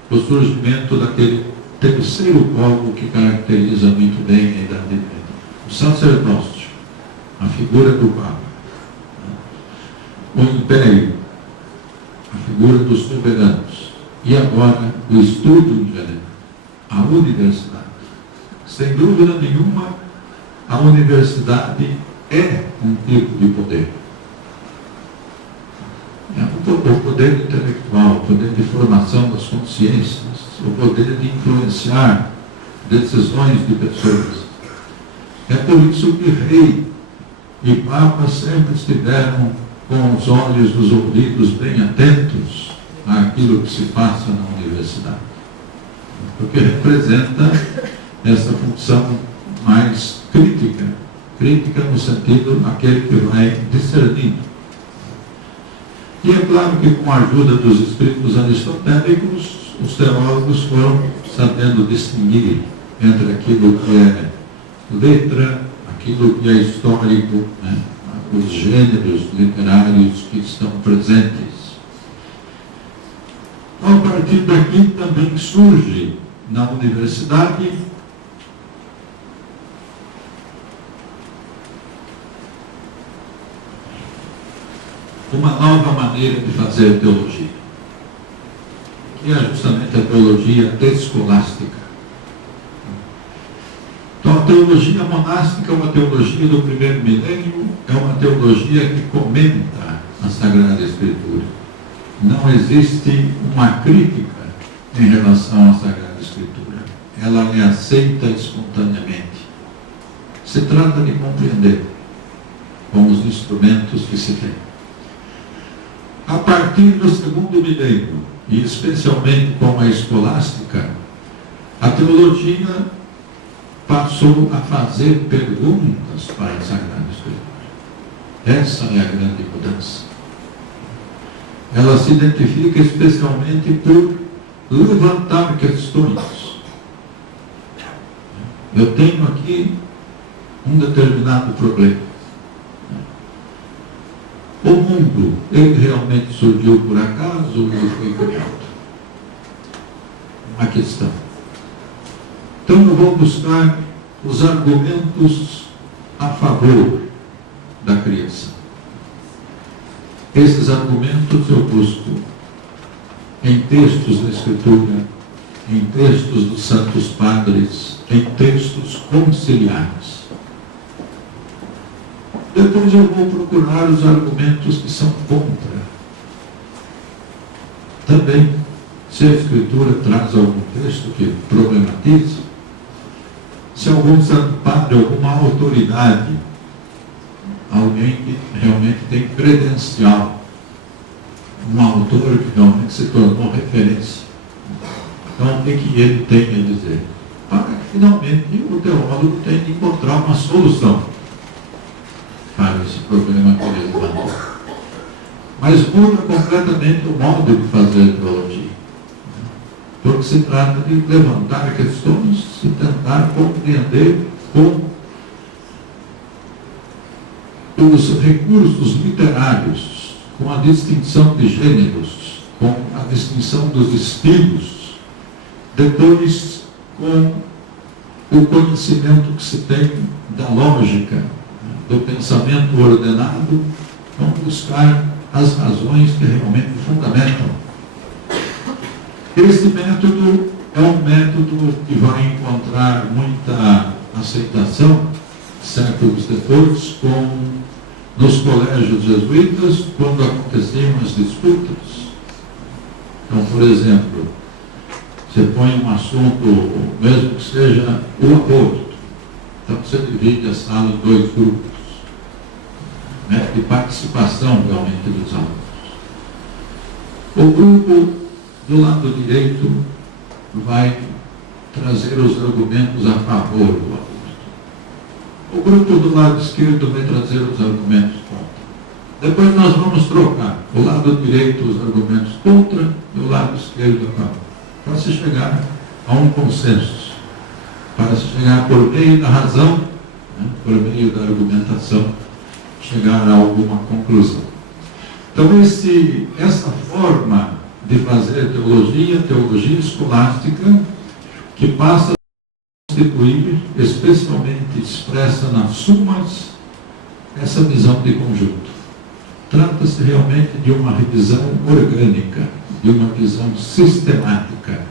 o surgimento daquele terceiro polo que caracteriza muito bem a Idade Média. O sacerdócio, a figura do Papa, o império, a figura dos soberanos, e agora o estudo em geral, a universidade. Sem dúvida nenhuma, a universidade é um tipo de poder. É o poder intelectual, o poder de formação das consciências, o poder de influenciar decisões de pessoas. É por isso que rei e papa sempre estiveram com os olhos e os ouvidos bem atentos àquilo que se passa na universidade. Porque representa essa função mais crítica no sentido aquele que vai discernindo. E é claro que com a ajuda dos escritos aristotélicos, os teólogos foram sabendo distinguir entre aquilo que é letra, aquilo que é histórico, os gêneros literários que estão presentes. A partir daqui também surge na universidade uma nova maneira de fazer teologia, que é justamente a teologia escolástica. Então, a teologia monástica, uma teologia do primeiro milênio, é uma teologia que comenta a Sagrada Escritura. Não existe uma crítica em relação à Sagrada Escritura. Ela é aceita espontaneamente. Se trata de compreender com os instrumentos que se tem. A partir do segundo milênio, e especialmente com a escolástica, a teologia passou a fazer perguntas para a Sagrada Escritura. Essa é a grande mudança. Ela se identifica especialmente por levantar questões. Eu tenho aqui um determinado problema. mundo, ele realmente surgiu por acaso ou ele foi criado? Uma questão. Então eu vou buscar os argumentos a favor da criação. Esses argumentos eu busco em textos da Escritura, em textos dos Santos Padres, em textos conciliares. Depois eu vou procurar os argumentos que são contra. Também, se a Escritura traz algum texto que problematiza, se algum santo padre, alguma autoridade, alguém que realmente tem credencial, um autor que realmente se tornou referência. Então, o que ele tem a dizer? Para que, finalmente, o teólogo tenha de encontrar uma solução para esse problema que ele levantou. Mas muda completamente o modo de fazer teologia. Porque se trata de levantar questões e tentar compreender com os recursos literários, com a distinção de gêneros, com a distinção dos estilos, depois com o conhecimento que se tem da lógica, do pensamento ordenado, vamos buscar as razões que realmente fundamentam. Este método é um método que vai encontrar muita aceitação séculos depois, nos colégios jesuítas, quando aconteciam as disputas. Então, por exemplo, você põe um assunto, mesmo que seja o aborto, então você divide a sala em dois grupos, né, de participação realmente dos alunos. O grupo do lado direito vai trazer os argumentos a favor do aborto. O grupo do lado esquerdo vai trazer os argumentos contra. Depois nós vamos trocar. O lado direito os argumentos contra e o lado esquerdo a favor. Para se chegar a um consenso. Para se chegar por meio da razão, né, por meio da argumentação, chegar a alguma conclusão. Então essa forma de fazer teologia escolástica, que passa a constituir, especialmente expressa nas sumas, essa visão de conjunto. Trata-se realmente de uma revisão orgânica, de uma visão sistemática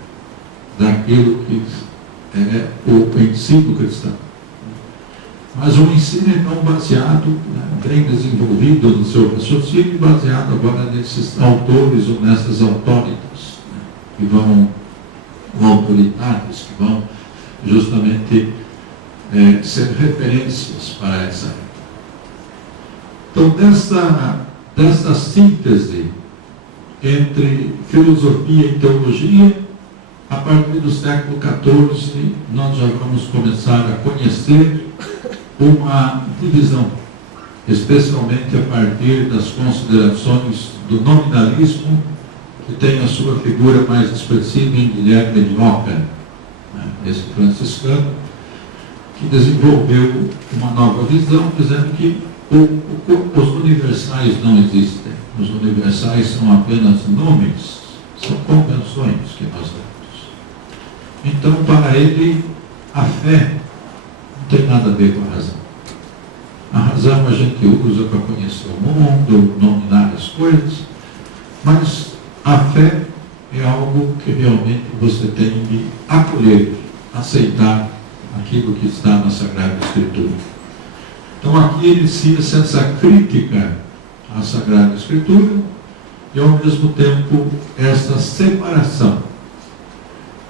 daquilo que é o ensino cristão. Mas um ensino então baseado, bem desenvolvido no seu raciocínio, baseado agora nesses autores ou nessas autoritas, que vão, ou autoritários, que vão justamente ser referências para essa época. Então, dessa síntese entre filosofia e teologia, a partir do século XIV, nós já vamos começar a conhecer uma divisão, especialmente a partir das considerações do nominalismo, que tem a sua figura mais expressiva em Guilherme de Ockham, esse franciscano, que desenvolveu uma nova visão, dizendo que os universais não existem. Os universais são apenas nomes, são convenções que nós temos. Então, para ele, a fé não tem nada a ver com a razão. A razão a gente usa para conhecer o mundo, nominar as coisas, mas a fé é algo que realmente você tem de acolher, aceitar aquilo que está na Sagrada Escritura. Então aqui inicia-se essa crítica à Sagrada Escritura e ao mesmo tempo essa separação.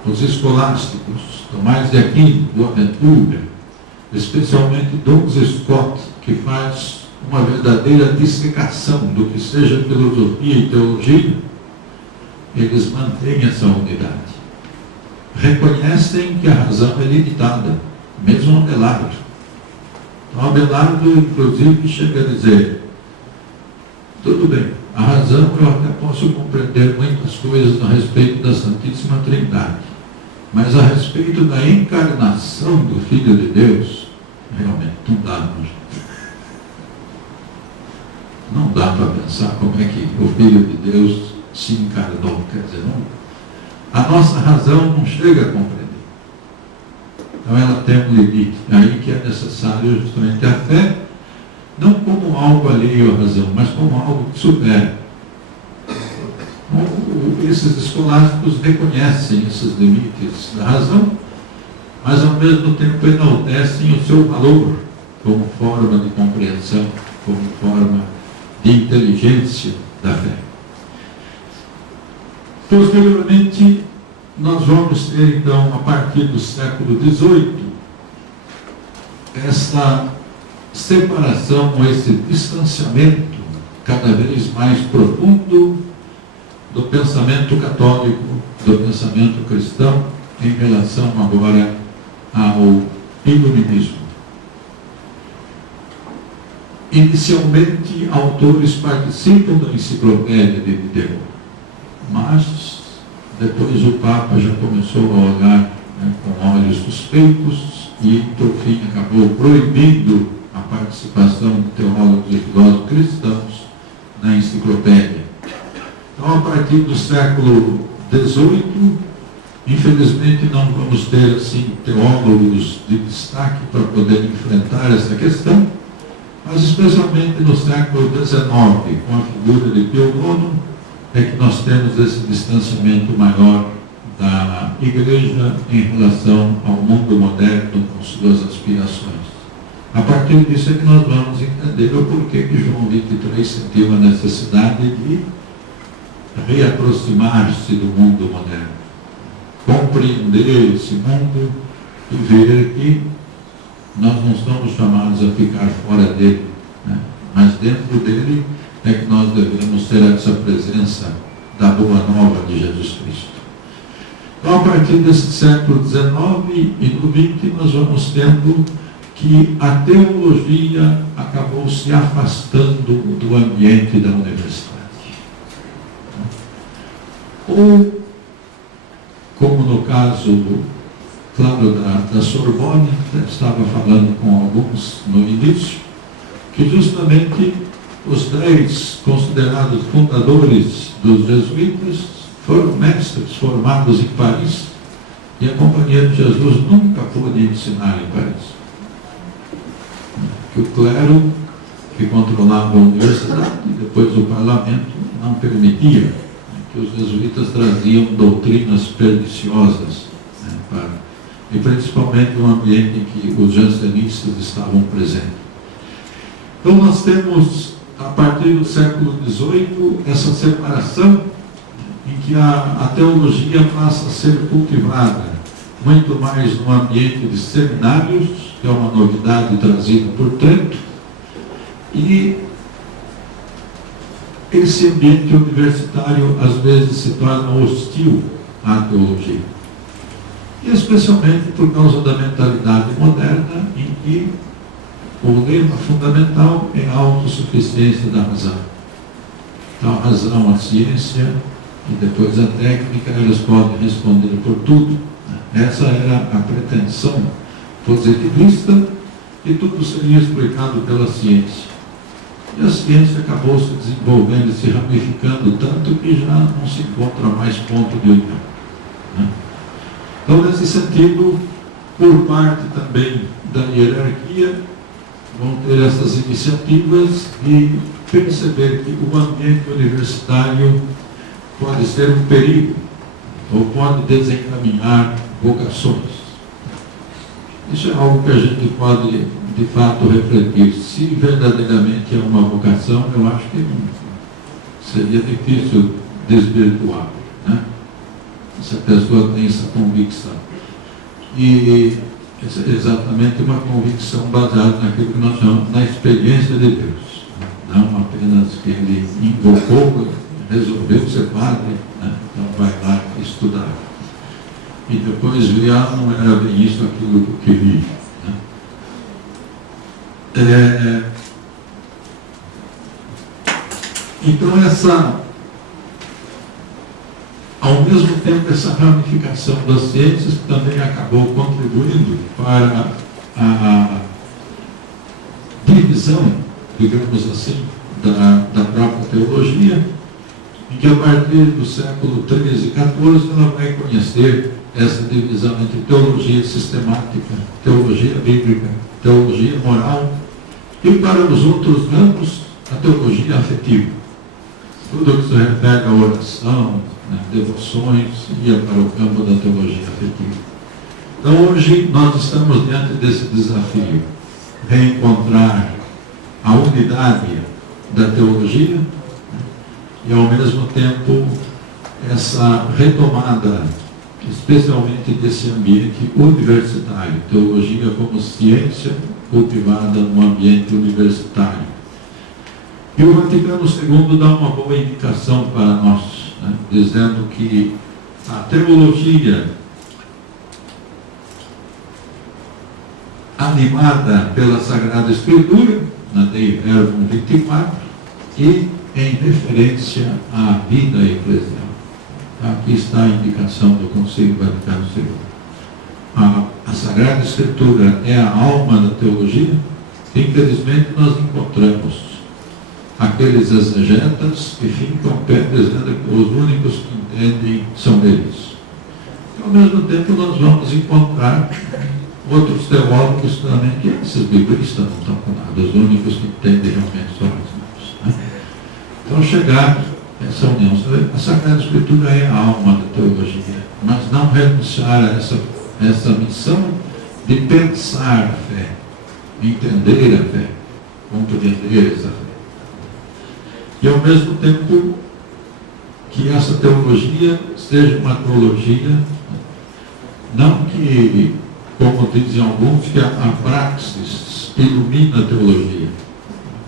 Os escolásticos, Tomás de Aquino, Boaventura, especialmente Duns Scotus, que faz uma verdadeira dissecação do que seja filosofia e teologia, eles mantêm essa unidade. Reconhecem que a razão é limitada, mesmo Abelardo. Então Abelardo, inclusive, chega a dizer, tudo bem, a razão eu até posso compreender muitas coisas a respeito da Santíssima Trindade, mas a respeito da encarnação do Filho de Deus, realmente não dá, não. Não dá para pensar como é que o Filho de Deus se encarnou. Quer dizer, não, a nossa razão não chega a compreender. Então ela tem um limite. É aí que é necessário justamente a fé, não como algo alheio à razão, mas como algo que supera. Esses escolásticos reconhecem esses limites da razão, mas ao mesmo tempo enaltecem o seu valor como forma de compreensão, como forma de inteligência da fé. Posteriormente, nós vamos ter então, a partir do século XVIII, essa separação, esse distanciamento cada vez mais profundo do pensamento católico, do pensamento cristão, em relação agora ao iluminismo. Inicialmente, autores participam da enciclopédia de Diderot, mas depois o Papa já começou a olhar com olhos suspeitos e, por fim, acabou proibindo a participação de teólogos e filósofos cristãos na enciclopédia. Então, a partir do século XVIII, infelizmente não vamos ter assim teólogos de destaque para poder enfrentar essa questão, mas especialmente no século XIX, com a figura de Pio IX, é que nós temos esse distanciamento maior da Igreja em relação ao mundo moderno com suas aspirações. A partir disso é que nós vamos entender o porquê que João 23 sentiu a necessidade de reaproximar-se do mundo moderno, compreender esse mundo e ver que nós não estamos chamados a ficar fora dele, né? Mas dentro dele é que nós devemos ter essa presença da boa nova de Jesus Cristo. Então, a partir desse século XIX e no XX, nós vamos tendo que a teologia acabou se afastando do ambiente da universidade. Ou, como no caso, claro, da Sorbonne, estava falando com alguns no início, que justamente os 10 considerados fundadores dos jesuítas foram mestres formados em Paris, e a Companhia de Jesus nunca pôde ensinar em Paris. Que o clero que controlava a universidade e depois o parlamento não permitia, que os jesuítas traziam doutrinas perniciosas, e principalmente no ambiente em que os jansenistas estavam presentes. Então nós temos, a partir do século XVIII, essa separação em que a teologia passa a ser cultivada muito mais no ambiente de seminários, que é uma novidade trazida por Trento, e esse ambiente universitário às vezes se torna hostil à teologia. E especialmente por causa da mentalidade moderna, em que o lema fundamental é a autossuficiência da razão. Então, a razão, a ciência e depois a técnica, elas podem responder por tudo. Essa era a pretensão positivista, e tudo seria explicado pela ciência. E a ciência acabou se desenvolvendo e se ramificando tanto que já não se encontra mais ponto de união, né? Então, nesse sentido, por parte também da hierarquia, vão ter essas iniciativas de perceber que o ambiente universitário pode ser um perigo, ou pode desencaminhar vocações. Isso é algo que a gente pode, de fato, refletir. Se verdadeiramente é uma vocação, eu acho que seria difícil desvirtuar, né? Se a pessoa tem essa convicção. E é exatamente uma convicção baseada naquilo que nós chamamos na experiência de Deus. Não apenas que ele invocou, resolveu ser padre, né? Então vai lá estudar. E depois vê, não era bem isso aquilo que eu queria, né? Então ao mesmo tempo, essa ramificação das ciências também acabou contribuindo para a divisão, digamos assim, da própria teologia, em que a partir do século XIII e XIV ela vai conhecer essa divisão entre teologia sistemática, teologia bíblica, teologia moral e, para os outros ramos, a teologia afetiva. Tudo que se refere à oração, devoções, ia para o campo da teologia afetiva. Então hoje nós estamos diante desse desafio, reencontrar a unidade da teologia e ao mesmo tempo essa retomada, especialmente desse ambiente universitário, teologia como ciência cultivada no ambiente universitário. E o Vaticano II dá uma boa indicação para nós, dizendo que a teologia animada pela Sagrada Escritura, na Dei Verbum 24, e em referência à vida eclesial. Aqui está a indicação do Concílio Vaticano II. A Sagrada Escritura é a alma da teologia. Infelizmente nós encontramos aqueles exegetas que ficam pé dizendo que os únicos que entendem são eles. E ao mesmo tempo nós vamos encontrar outros teólogos também, que esses biblistas não estão com nada, os únicos que entendem realmente são os meus. Então chegar essa união, a Sagrada Escritura é a alma da teologia, mas não renunciar a essa missão de pensar a fé, entender a fé, compreender essa fé. E ao mesmo tempo que essa teologia seja uma teologia, não que, como dizem alguns, que a praxis ilumina a teologia.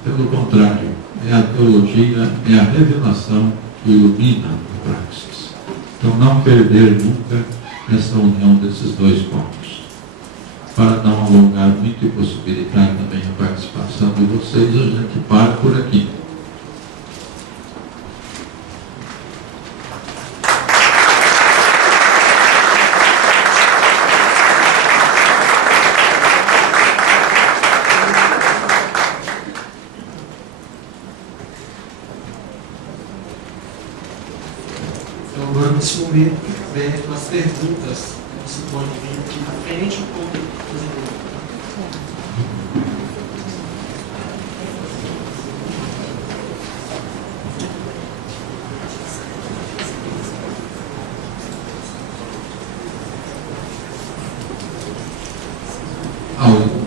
Pelo contrário, é a teologia, é a revelação que ilumina a praxis. Então não perder nunca essa união desses dois pontos. Para não alongar muito e possibilitar também a participação de vocês, a gente para por aqui. Nesse momento, as perguntas que se podem vir aqui na frente, um pouco.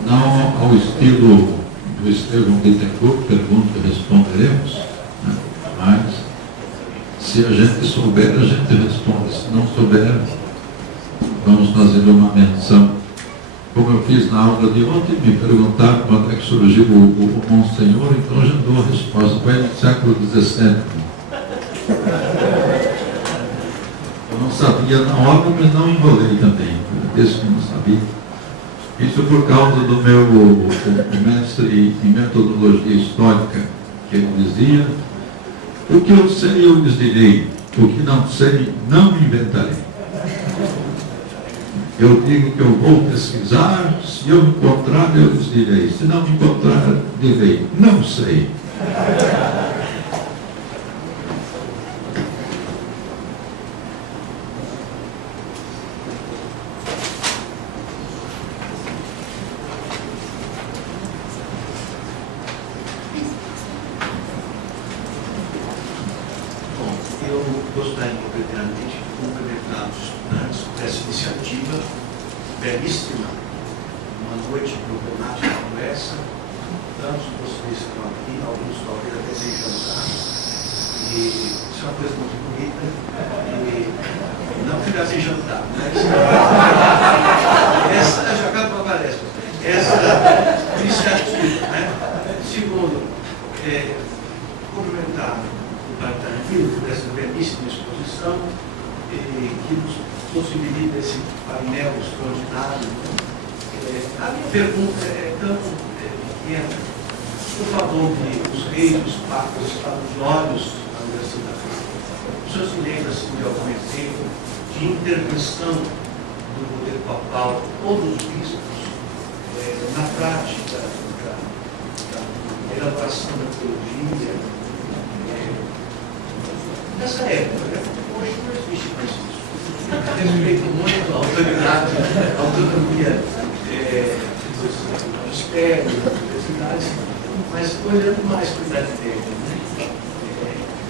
Não ao estilo do Estevão Bittencourt, pergunta e responderemos, mas se a gente souber, a gente responde. Se não souber, vamos fazer uma menção. Como eu fiz na aula de ontem, me perguntaram quando é que surgiu o Monsenhor, então eu já dou a resposta. Foi no século XVII. Eu não sabia na hora, mas não enrolei também. Desse que não sabia. Isso por causa do meu mestre em metodologia histórica, que ele dizia: o que eu sei, eu lhes direi. O que não sei, não me inventarei. Eu digo que eu vou pesquisar, se eu encontrar, eu lhes direi. Se não encontrar, direi, não sei. Belíssima, uma noite problemática como essa, tantos de vocês que estão aqui, alguns talvez até sem jantar, e isso é uma coisa muito bonita, e não ficar sem jantar, mas essa já acaba com a palestra, essa iniciativa, Segundo, cumprimentar o Padre por essa belíssima exposição, que nos possibilita esse painel extraordinário. A minha pergunta é tão pequena. Por favor, que os reis, os papas estavam de olhos na universidade. O senhor se lembra de algum exemplo de intervenção do poder papal ou dos bispos na prática da elaboração da teologia, nessa época, né? Hoje não existe mais isso. Respeito muito a autoridade, a autonomia dos prédios, das universidades, mas olhando mais para a idade média, né?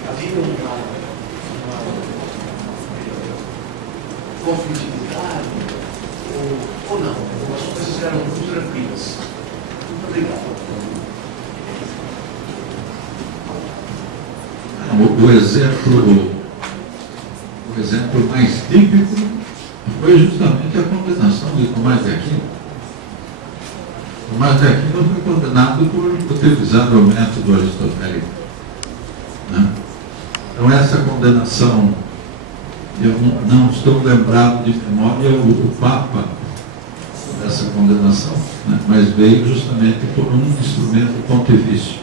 Havia uma conflitividade, ou não, ou as coisas eram muito tranquilas. Muito obrigado. O exemplo mais típico foi justamente a condenação de Tomás de Aquino. Tomás de Aquino foi condenado por utilizar o método aristotélico, né? Então essa condenação, eu não estou lembrado de memória o Papa dessa condenação, né? Mas veio justamente por um instrumento pontifício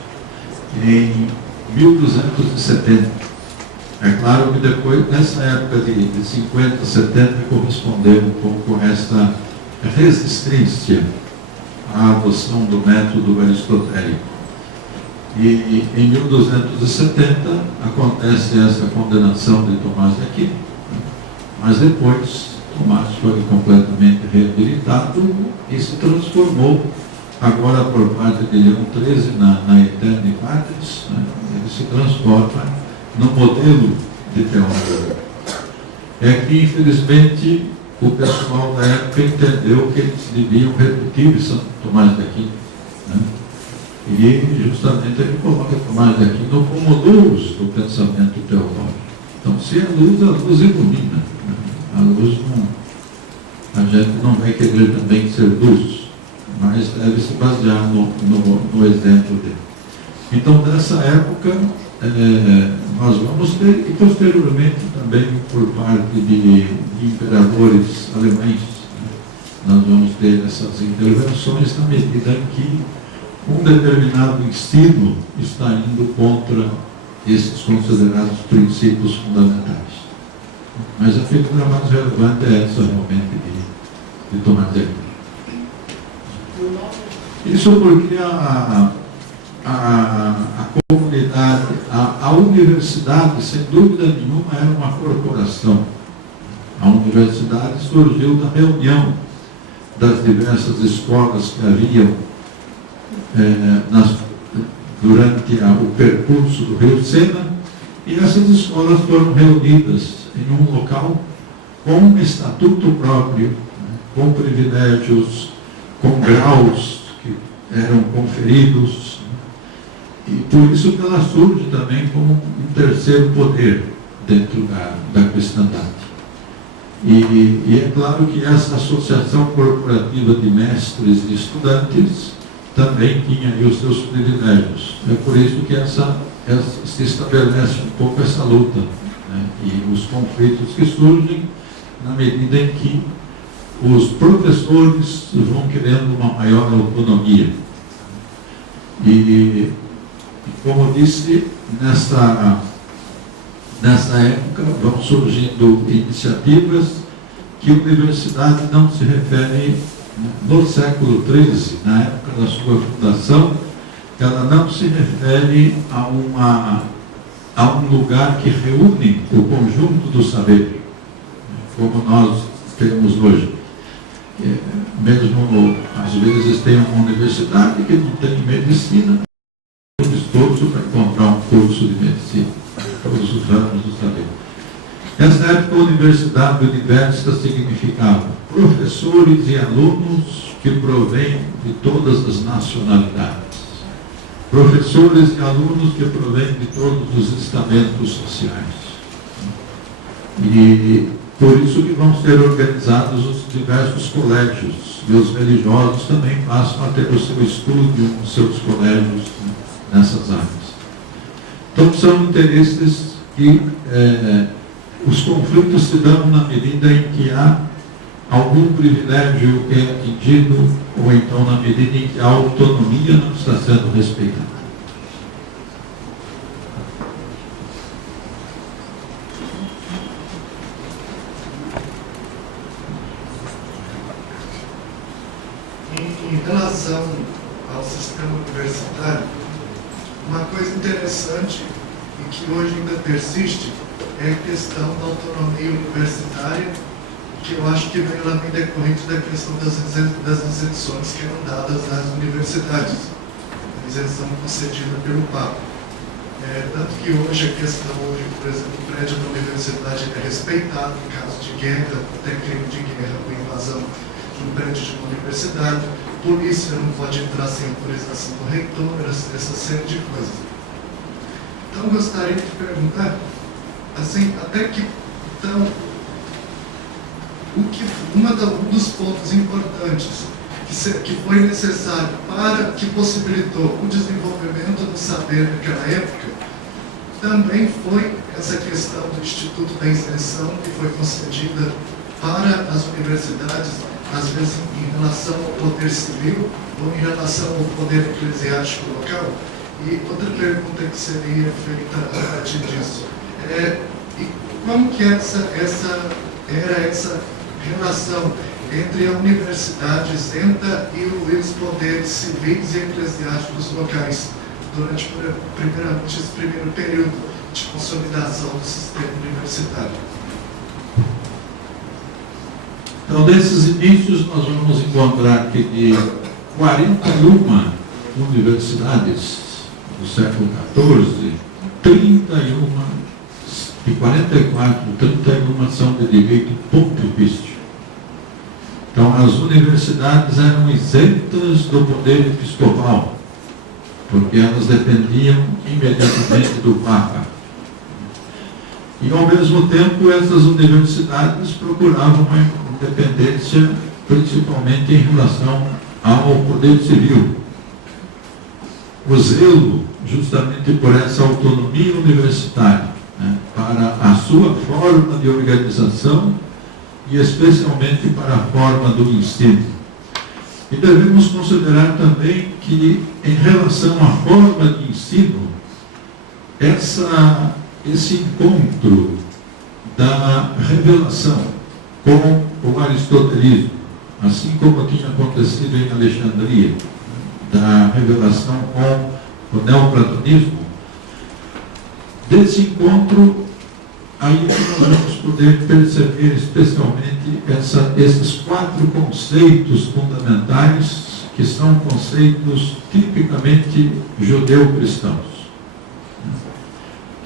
em 1270. É claro que depois, nessa época de 50, 70, correspondeu um pouco a essa resistência à adoção do método aristotélico. E em 1270 acontece essa condenação de Tomás de Aquino, mas depois Tomás foi completamente reabilitado e se transformou, agora por parte de Leão XIII, na Aeterni Patris, né? Ele se transforma no modelo de teologia. É que, infelizmente, o pessoal da época entendeu que eles deviam repetir Santo Tomás de Aquino, né? E justamente ele coloca Tomás de Aquino como luz do pensamento teológico. Então, se a luz ilumina, né? A luz não, a gente não vai querer também ser luz, mas deve se basear no exemplo dele. Então, nessa época, nós vamos ter, e posteriormente também por parte de imperadores alemães, né? Nós vamos ter essas intervenções na medida em que um determinado estilo está indo contra esses considerados princípios fundamentais. Mas a figura mais relevante é essa realmente de Tomás de Aquino. Isso porque a comunidade, a universidade, sem dúvida nenhuma, era uma corporação. A universidade surgiu da reunião das diversas escolas que haviam durante o percurso do rio Sena, e essas escolas foram reunidas em um local com um estatuto próprio, né, com privilégios, com graus que eram conferidos, e por isso que ela surge também como um terceiro poder dentro da cristandade. E é claro que essa associação corporativa de mestres e estudantes também tinha aí os seus privilégios. É por isso que se estabelece um pouco essa luta, né? E os conflitos que surgem na medida em que os professores vão querendo uma maior autonomia. E como disse, nessa época vão surgindo iniciativas que a universidade não se refere no século XIII, na época da sua fundação, ela não se refere a um lugar que reúne o conjunto do saber, como nós temos hoje. Mesmo, às vezes, tem uma universidade que não tem medicina, o esforço para encontrar um curso de medicina, todos os anos do saber. Nessa época, a universidade universa significava professores e alunos que provêm de todas as nacionalidades. Professores e alunos que provêm de todos os estamentos sociais. E por isso que vão ser organizados os diversos colégios. E os religiosos também passam a ter o seu estudo nos seus colégios, né, nessas áreas. Então são interesses que os conflitos se dão na medida em que há algum privilégio que é atingido, ou então na medida em que a autonomia não está sendo respeitada. Em relação ao sistema universitário, Uma coisa interessante e que hoje ainda persiste é a questão da autonomia universitária, que eu acho que vem lá bem decorrente da questão das isenções que eram dadas às universidades, a isenção concedida pelo Papa. Tanto que hoje a questão, por exemplo, o prédio da universidade é respeitado em caso de guerra, até crime de guerra ou invasão de um prédio de uma universidade, polícia não pode entrar sem autorização do reitor, essa série de coisas. Então, gostaria de perguntar, assim, até que, então, um dos pontos importantes que foi necessário que possibilitou o desenvolvimento do saber naquela época, também foi essa questão do Instituto da Isenção, que foi concedida para as universidades, às vezes em relação ao poder civil ou em relação ao poder eclesiástico local. E outra pergunta que seria feita a partir disso e como que era essa relação entre a universidade isenta e os poderes civis e eclesiásticos locais durante primeiramente esse primeiro período de consolidação do sistema universitário? Então, desses inícios, nós vamos encontrar que de 41 universidades do século XIV, 31, de 44, 31 são de direito pontifício. Então, as universidades eram isentas do poder episcopal, porque elas dependiam imediatamente do Papa. E, ao mesmo tempo, essas universidades procuravam uma independência, principalmente em relação ao poder civil. O zelo, justamente por essa autonomia universitária, para a sua forma de organização e especialmente para a forma do ensino. E devemos considerar também que, em relação à forma de ensino, esse encontro da revelação com o aristotelismo, assim como tinha acontecido em Alexandria, da revelação com o neoplatonismo, desse encontro, aí nós vamos poder perceber especialmente esses 4 conceitos fundamentais, que são conceitos tipicamente judeu-cristãos,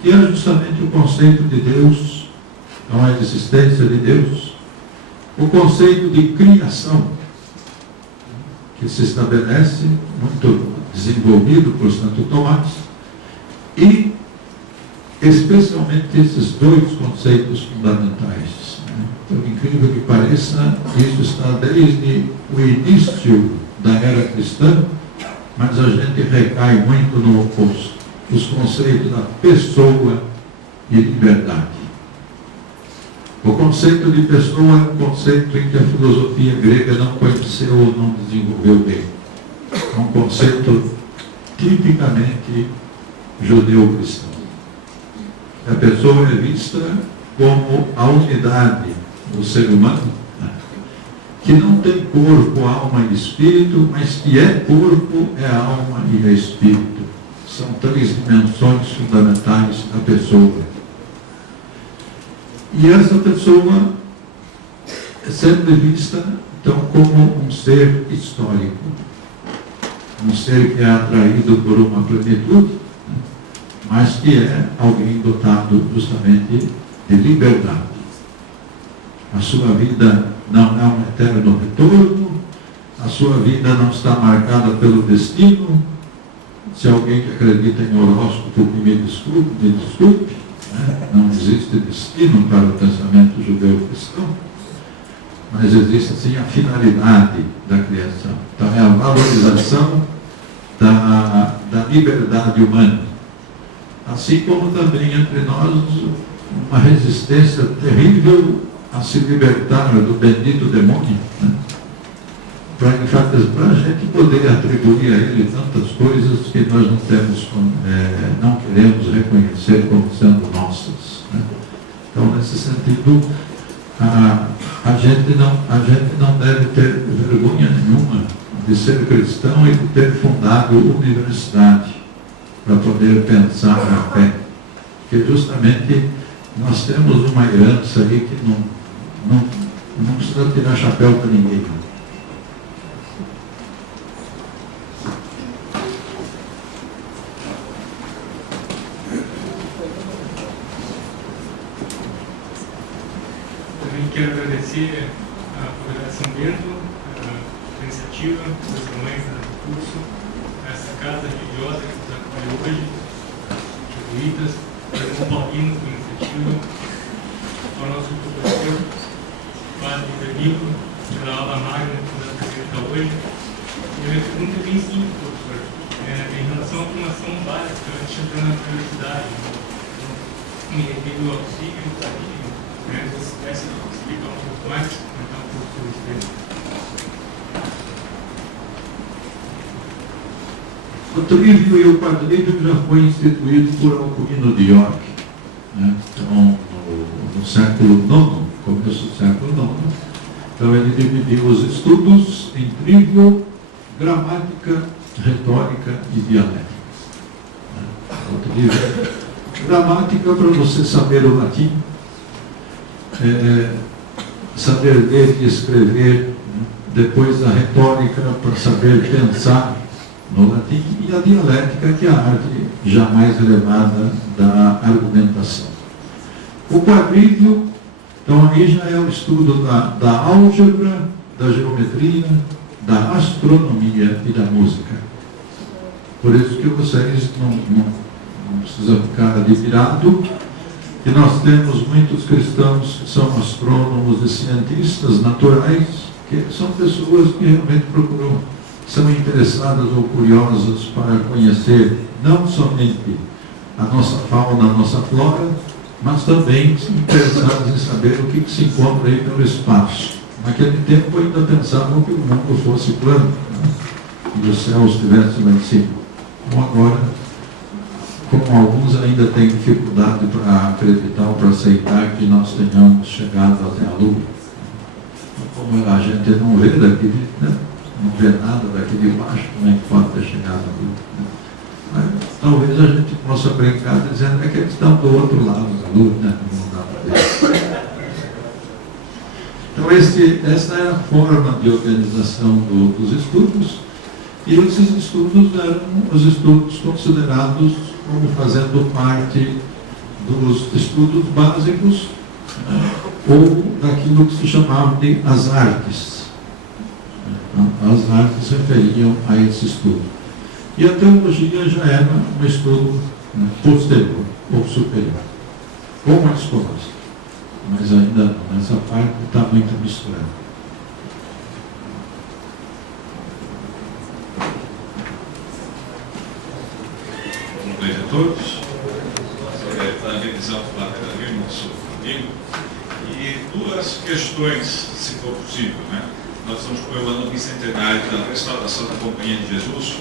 que é justamente o conceito de Deus, então a existência de Deus, o conceito de criação, que se estabelece, muito desenvolvido por Santo Tomás, e especialmente esses 2 conceitos fundamentais. Por incrível que pareça, isso está desde o início da era cristã, mas a gente recai muito no oposto, os conceitos da pessoa e liberdade. O conceito de pessoa é um conceito em que a filosofia grega não conheceu ou não desenvolveu bem. É um conceito tipicamente judeu-cristão. A pessoa é vista como a unidade do ser humano, que não tem corpo, alma e espírito, mas que é corpo, é alma e é espírito. São 3 dimensões fundamentais da pessoa. E essa pessoa é sempre vista, então, como um ser histórico, um ser que é atraído por uma plenitude, mas que é alguém dotado justamente de liberdade. A sua vida não é um eterno retorno, a sua vida não está marcada pelo destino. Se alguém que acredita em horóscopo, me desculpe, não existe destino para o pensamento judeu-cristão, mas existe sim a finalidade da criação. Então é a valorização da liberdade humana. Assim como também entre nós uma resistência terrível a se libertar do bendito demônio, para a gente poder atribuir a ele tantas coisas que nós não queremos reconhecer como sendo nossas. Então, nesse sentido, a gente não deve ter vergonha nenhuma de ser cristão e de ter fundado universidade. para poder pensar na fé. Porque justamente nós temos uma herança aí que não precisa tirar chapéu para ninguém. Também quero agradecer a Federação Bento, a iniciativa das mães do curso, essa casa religiosa que nos acolhe hoje, jesuítas, o Paulino com a iniciativa, ao nosso professor, Padre Danilo, pela aula magna que nos apresenta hoje. E a minha pergunta é bem simples, professor, em relação à formação básica, antes de entrar na universidade, me refiro ao signo, se pudesse explicar um pouco mais, comentar um pouco sobre isso aí. O trívio e o quadrívio já foi instituído por Alcuino de York, né? Então, no século IX, começo do século IX. Então ele dividiu os estudos em trívio, gramática, retórica e dialética. O trívio, gramática para você saber o latim, saber ler e escrever, né? Depois a retórica para saber pensar no latim, e a dialética, que é a arte já mais elevada da argumentação. O quadrívio, então aí já é o estudo da álgebra, da geometria, da astronomia e da música. Por isso que vocês não precisam ficar admirados, que nós temos muitos cristãos que são astrônomos e cientistas naturais, que são pessoas que realmente procuram, são interessadas ou curiosas para conhecer não somente a nossa fauna, a nossa flora, mas também interessadas em saber o que se encontra aí pelo espaço. Naquele tempo ainda pensavam que o mundo fosse plano, né? E o céu estivesse lá em cima. Como agora, como alguns ainda têm dificuldade para acreditar ou para aceitar que nós tenhamos chegado até a Lua. Como a gente não vê daqui, né? Não vê nada daqui de baixo, como é que pode ter chegado a Lua? Né? Mas, talvez a gente possa brincar dizendo que eles estão do outro lado da Lua, né? Não dá para ver. Então essa é a forma de organização dos estudos, e esses estudos eram os estudos considerados como fazendo parte dos estudos básicos, né, ou daquilo que se chamava de as artes. Então, as artes se referiam a esse estudo. E a teologia já era um estudo, né, posterior ou superior, ou mais escolástico. Mas ainda não, essa parte está muito misturada. Boa noite a todos. Parabenizar o Flávio Danilo, nosso amigo. E duas questões, se for possível, né? Nós estamos comemorando o bicentenário da restauração da Companhia de Jesus.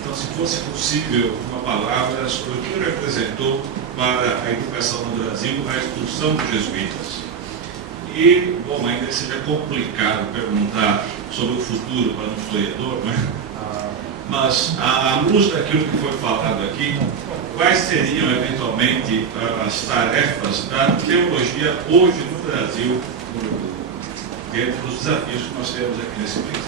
Então, se fosse possível, uma palavra sobre o que representou para a educação no Brasil a expulsão dos jesuítas. E, bom, ainda seja complicado perguntar sobre o futuro para um historiador, né? Mas, à luz daquilo que foi falado aqui, quais seriam, eventualmente, as tarefas da teologia hoje no Brasil, dentro dos desafios que nós temos aqui nesse país?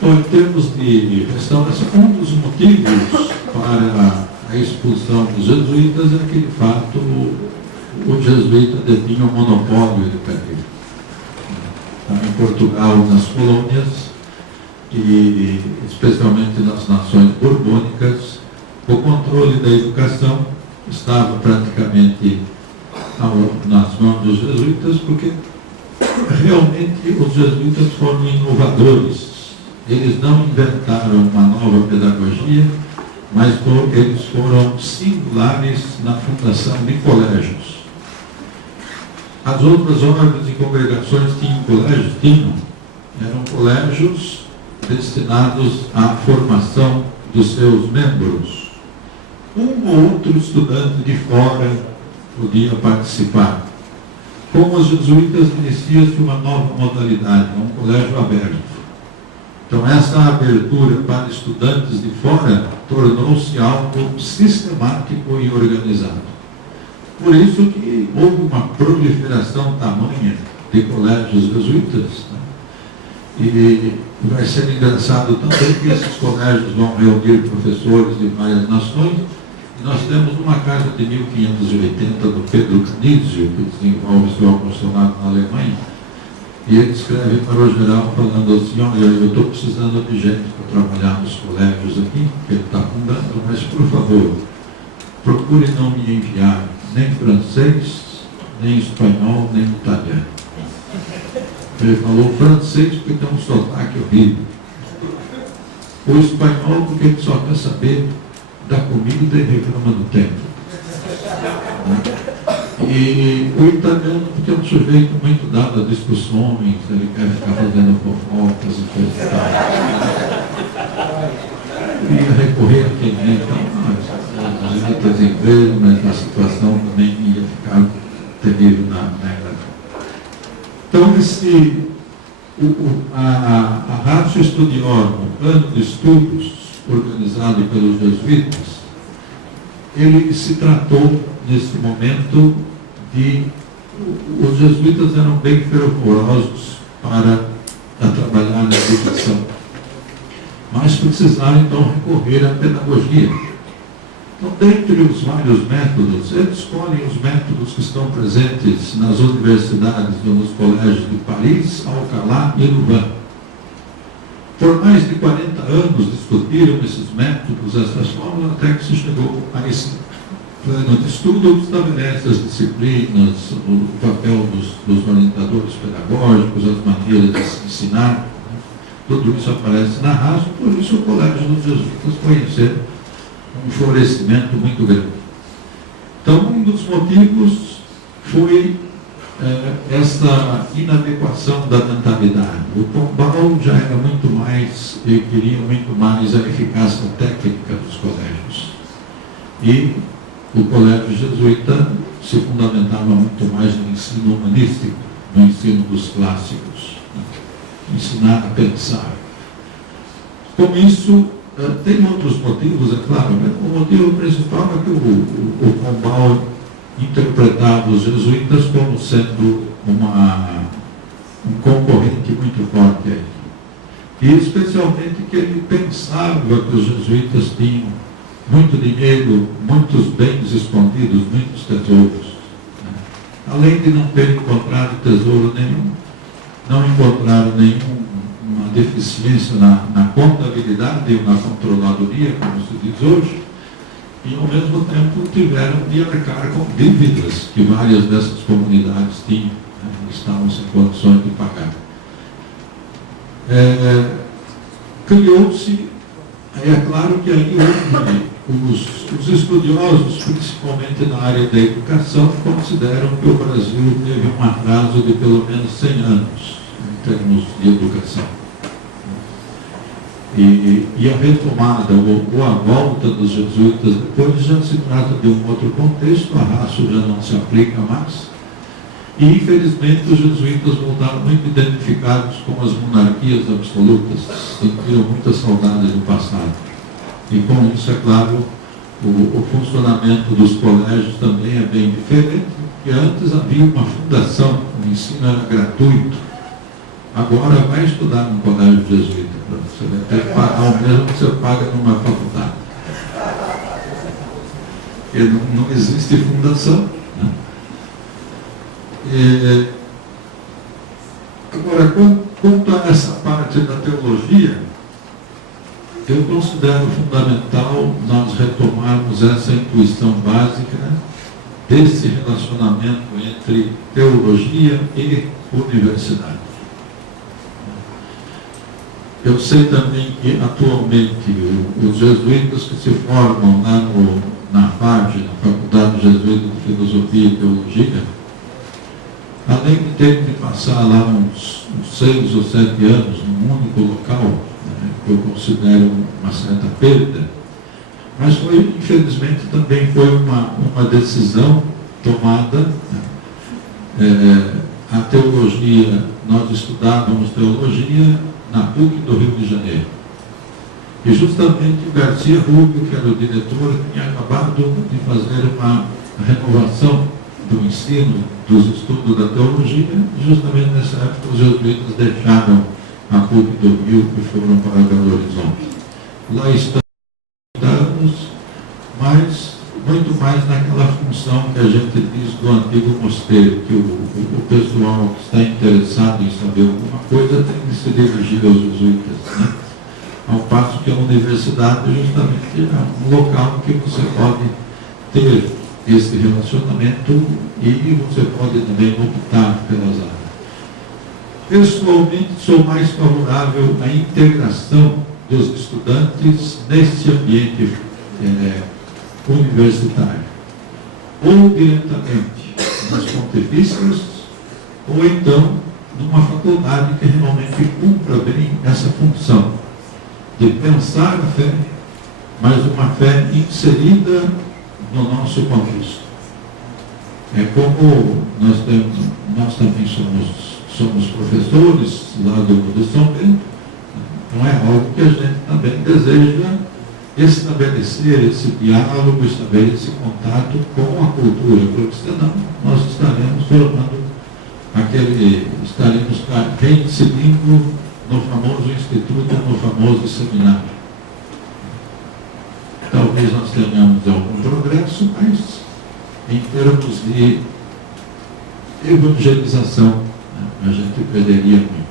Bom, em termos de restauração, um dos motivos para a expulsão dos jesuítas é que, de fato, o jesuíta detinha o monopólio educativo. Em Portugal, nas colônias, e especialmente nas nações borbônicas, o controle da educação estava praticamente nas mãos dos jesuítas, porque realmente os jesuítas foram inovadores. Eles não inventaram uma nova pedagogia, mas eles foram singulares na fundação de colégios. As outras ordens e congregações tinham colégios? Eram colégios destinados à formação dos seus membros. Um ou outro estudante de fora podia participar. Com os jesuítas inicia-se uma nova modalidade, um colégio aberto. Então, essa abertura para estudantes de fora tornou-se algo sistemático e organizado. Por isso que houve uma proliferação tamanha de colégios jesuítas. Né? E vai ser engraçado também que esses colégios vão reunir professores de várias nações. E nós temos uma carta de 1580 do Pedro Canizio, que desenvolve seu apostolado na Alemanha. E ele escreve para o geral falando assim: olha, eu estou precisando de gente para trabalhar nos colégios aqui, que ele está fundando, mas por favor, procure não me enviar nem francês, nem espanhol, nem italiano. Ele falou francês porque tem um sotaque horrível. O espanhol porque ele só quer saber da comida e reclama do tempo. E o italiano porque é um sujeito muito dado a discussões, ele quer ficar fazendo fofocas e coisas e tal. Ia recorrer a quem então, as letras em inglês, mas a situação também ia ficar terrível na Inglaterra. Então, a Ratio Studiorum, o plano de estudos organizado pelos jesuítas, ele se tratou, nesse momento, de... Os jesuítas eram bem fervorosos para trabalhar na educação, mas precisaram, então, recorrer à pedagogia. Então, dentre os vários métodos, eles escolhem os métodos que estão presentes nas universidades ou nos colégios de Paris, Alcalá e Louvain. Por mais de 40 anos discutiram esses métodos, essas fórmulas, até que se chegou a esse plano de estudo que estabelece as disciplinas, o papel dos orientadores pedagógicos, as maneiras de se ensinar. Tudo isso aparece na Ratio, por isso o Colégio dos Jesuítas conheceu um florescimento muito grande. Então, um dos motivos foi essa inadequação da mentalidade. O Pombal já era muito mais, e queria muito mais a eficácia técnica dos colégios. E o colégio jesuíta se fundamentava muito mais no ensino humanístico, no ensino dos clássicos, né? Ensinar a pensar. Com isso, tem outros motivos, é claro, mas o motivo principal é que o Pombal interpretava os jesuítas como sendo um concorrente muito forte aí. E especialmente que ele pensava que os jesuítas tinham muito dinheiro, muitos bens escondidos, muitos tesouros. Né? Além de não ter encontrado tesouro nenhum, não encontraram nenhuma deficiência na contabilidade ou na controladoria, como se diz hoje, e ao mesmo tempo tiveram de arcar com dívidas que várias dessas comunidades tinham, né? Estavam sem condições de pagar. Criou-se, é claro que aí os estudiosos, principalmente na área da educação, consideram que o Brasil teve um atraso de pelo menos 100 anos em termos de educação. E a retomada ou a volta dos jesuítas depois já se trata de um outro contexto, a Ratio já não se aplica mais. E, infelizmente, os jesuítas voltaram muito identificados com as monarquias absolutas, sentiram muita saudade do passado. E com isso, é claro, o funcionamento dos colégios também é bem diferente, porque antes havia uma fundação, o ensino era gratuito. Agora vai estudar num colégio jesuíta, você vai ter que pagar o mesmo que você paga numa faculdade. E não existe fundação. Né? Agora, quanto a essa parte da teologia, eu considero fundamental nós retomarmos essa intuição básica, né, desse relacionamento entre teologia e universidade. Eu sei também que, atualmente, os jesuítas que se formam lá na FAG, na Faculdade Jesuíta de Filosofia e Teologia, além de terem de passar lá uns 6 ou 7 anos num único local, né, que eu considero uma certa perda, mas infelizmente, também foi uma decisão tomada, né, a teologia, nós estudávamos teologia na PUC do Rio de Janeiro. E justamente o Garcia Rubio, que era o diretor, tinha acabado de fazer uma renovação do ensino, dos estudos da teologia, e justamente nessa época os jesuítas deixaram a PUC do Rio e foram para Belo Horizonte. Lá estamos, mas muito mais naquela função que a gente diz do antigo mosteiro, que o pessoal que está interessado em saber alguma coisa tem de se dirigir aos jesuítas, né? Ao passo que a universidade justamente é um local que você pode ter esse relacionamento e você pode também optar pelas áreas. Pessoalmente, sou mais favorável à integração dos estudantes nesse ambiente universitário, ou diretamente nas pontifícias, ou então numa faculdade que realmente cumpra bem essa função de pensar a fé, mas uma fé inserida no nosso contexto. É como nós também somos professores lá do São Bento, não é algo que a gente também deseja estabelecer esse diálogo, estabelecer esse contato com a cultura, porque senão nós estaremos reincidindo no famoso instituto, no famoso seminário. Talvez nós tenhamos algum progresso, mas em termos de evangelização, né, a gente perderia muito.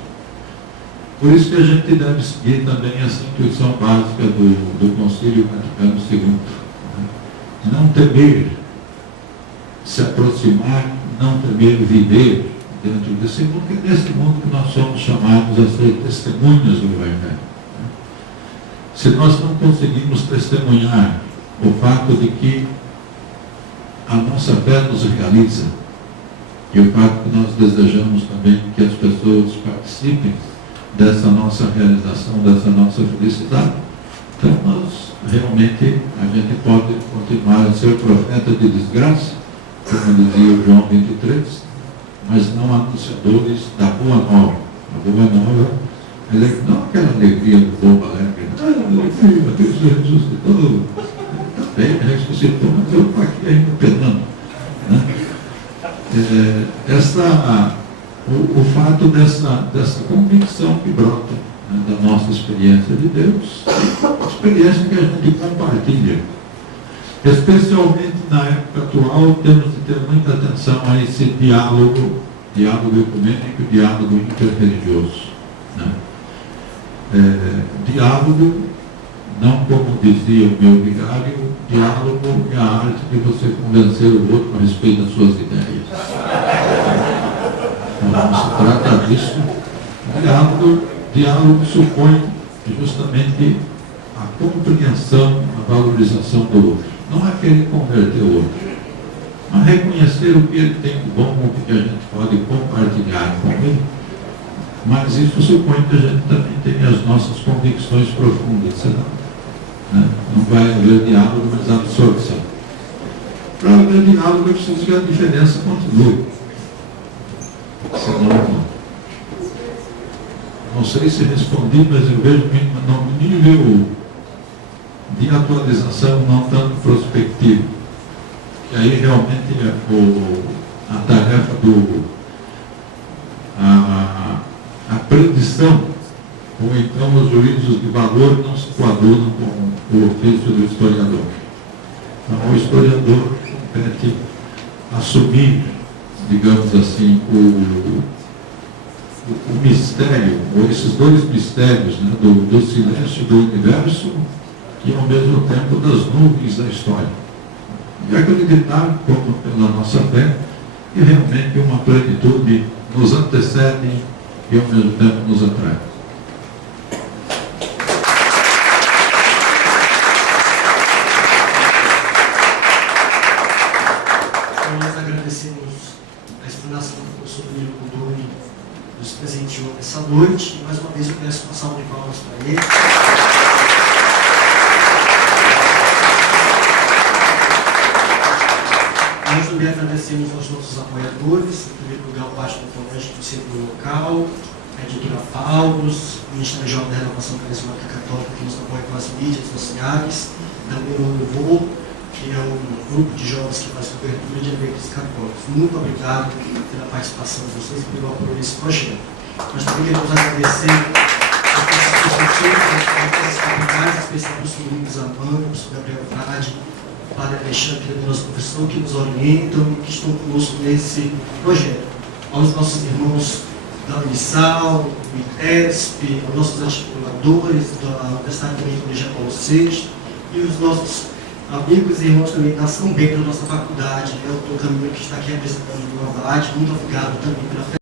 Por isso que a gente deve seguir também essa intuição básica do Concílio Vaticano II. Né? Não temer se aproximar, não temer viver dentro desse mundo, que é nesse mundo que nós somos chamados a ser testemunhas do Evangelho. Se nós não conseguimos testemunhar o fato de que a nossa fé nos realiza, e o fato que nós desejamos também que as pessoas participem dessa nossa realização, dessa nossa felicidade, então nós realmente, a gente pode continuar a ser profeta de desgraça, como dizia o João 23, mas não anunciadores da boa nova. A boa nova, não aquela alegria do povo alegre, alegria, Deus ressuscitou, também ressuscitou, mas eu estou aqui ainda penando. Né? O fato dessa convicção que brota, né, da nossa experiência de Deus, experiência que a gente compartilha. Especialmente na época atual, temos de ter muita atenção a esse diálogo ecumênico, diálogo interreligioso. Né? Diálogo, não como dizia o meu vigário, diálogo é a arte de você convencer o outro a respeito das suas ideias. Não se trata disso. Diálogo supõe justamente a compreensão, a valorização do outro. Não é querer converter o outro, mas reconhecer o que ele tem de bom, o que a gente pode compartilhar com ele. Mas isso supõe que a gente também tenha as nossas convicções profundas, senão, né, não vai haver diálogo, mas absorção. Para haver diálogo é preciso que a diferença continue. Senão, não sei se respondi, mas eu vejo que no nível de atualização, não tanto prospectivo. E aí realmente a tarefa a predição, ou então os juízos de valor não se coadunam com o ofício do historiador. Então o historiador compete assumir, digamos assim, o mistério, ou esses dois mistérios, né, do silêncio do universo e ao mesmo tempo das nuvens da história. E acreditar, como pela nossa fé, que realmente uma plenitude nos antecede e ao mesmo tempo nos atrai. Então, nós agradecemos a explanação que o professor Danilo Goldoni nos presenteou nessa noite. E mais uma vez eu peço uma salva de palmas para ele. Nós também agradecemos aos nossos apoiadores, em primeiro lugar o Pátio do Colégio do Centro Local, a editora Paulos, o Ministério Jovem da Renovação Carismática Católica, que nos apoia com as mídias sociais, também o Louvor, que é um grupo de jovens que faz cobertura de eventos católicos. Muito obrigado pela participação de vocês e pelo apoio desse projeto. Nós também queremos agradecer as capitais, especialmente os Domingos Amanda, o professor Gabriel Frade, o padre Alexandre, que é nosso professor, que nos orientam e que estão conosco nesse projeto. Aos nossos irmãos da Unisal, do ITESP, aos nossos articuladores da Universidade também do Colegio Paulo VI e os nossos amigos e irmãos também da São Bento, da nossa faculdade, o doutor Camilo, que está aqui apresentando o Abade. Muito obrigado também pela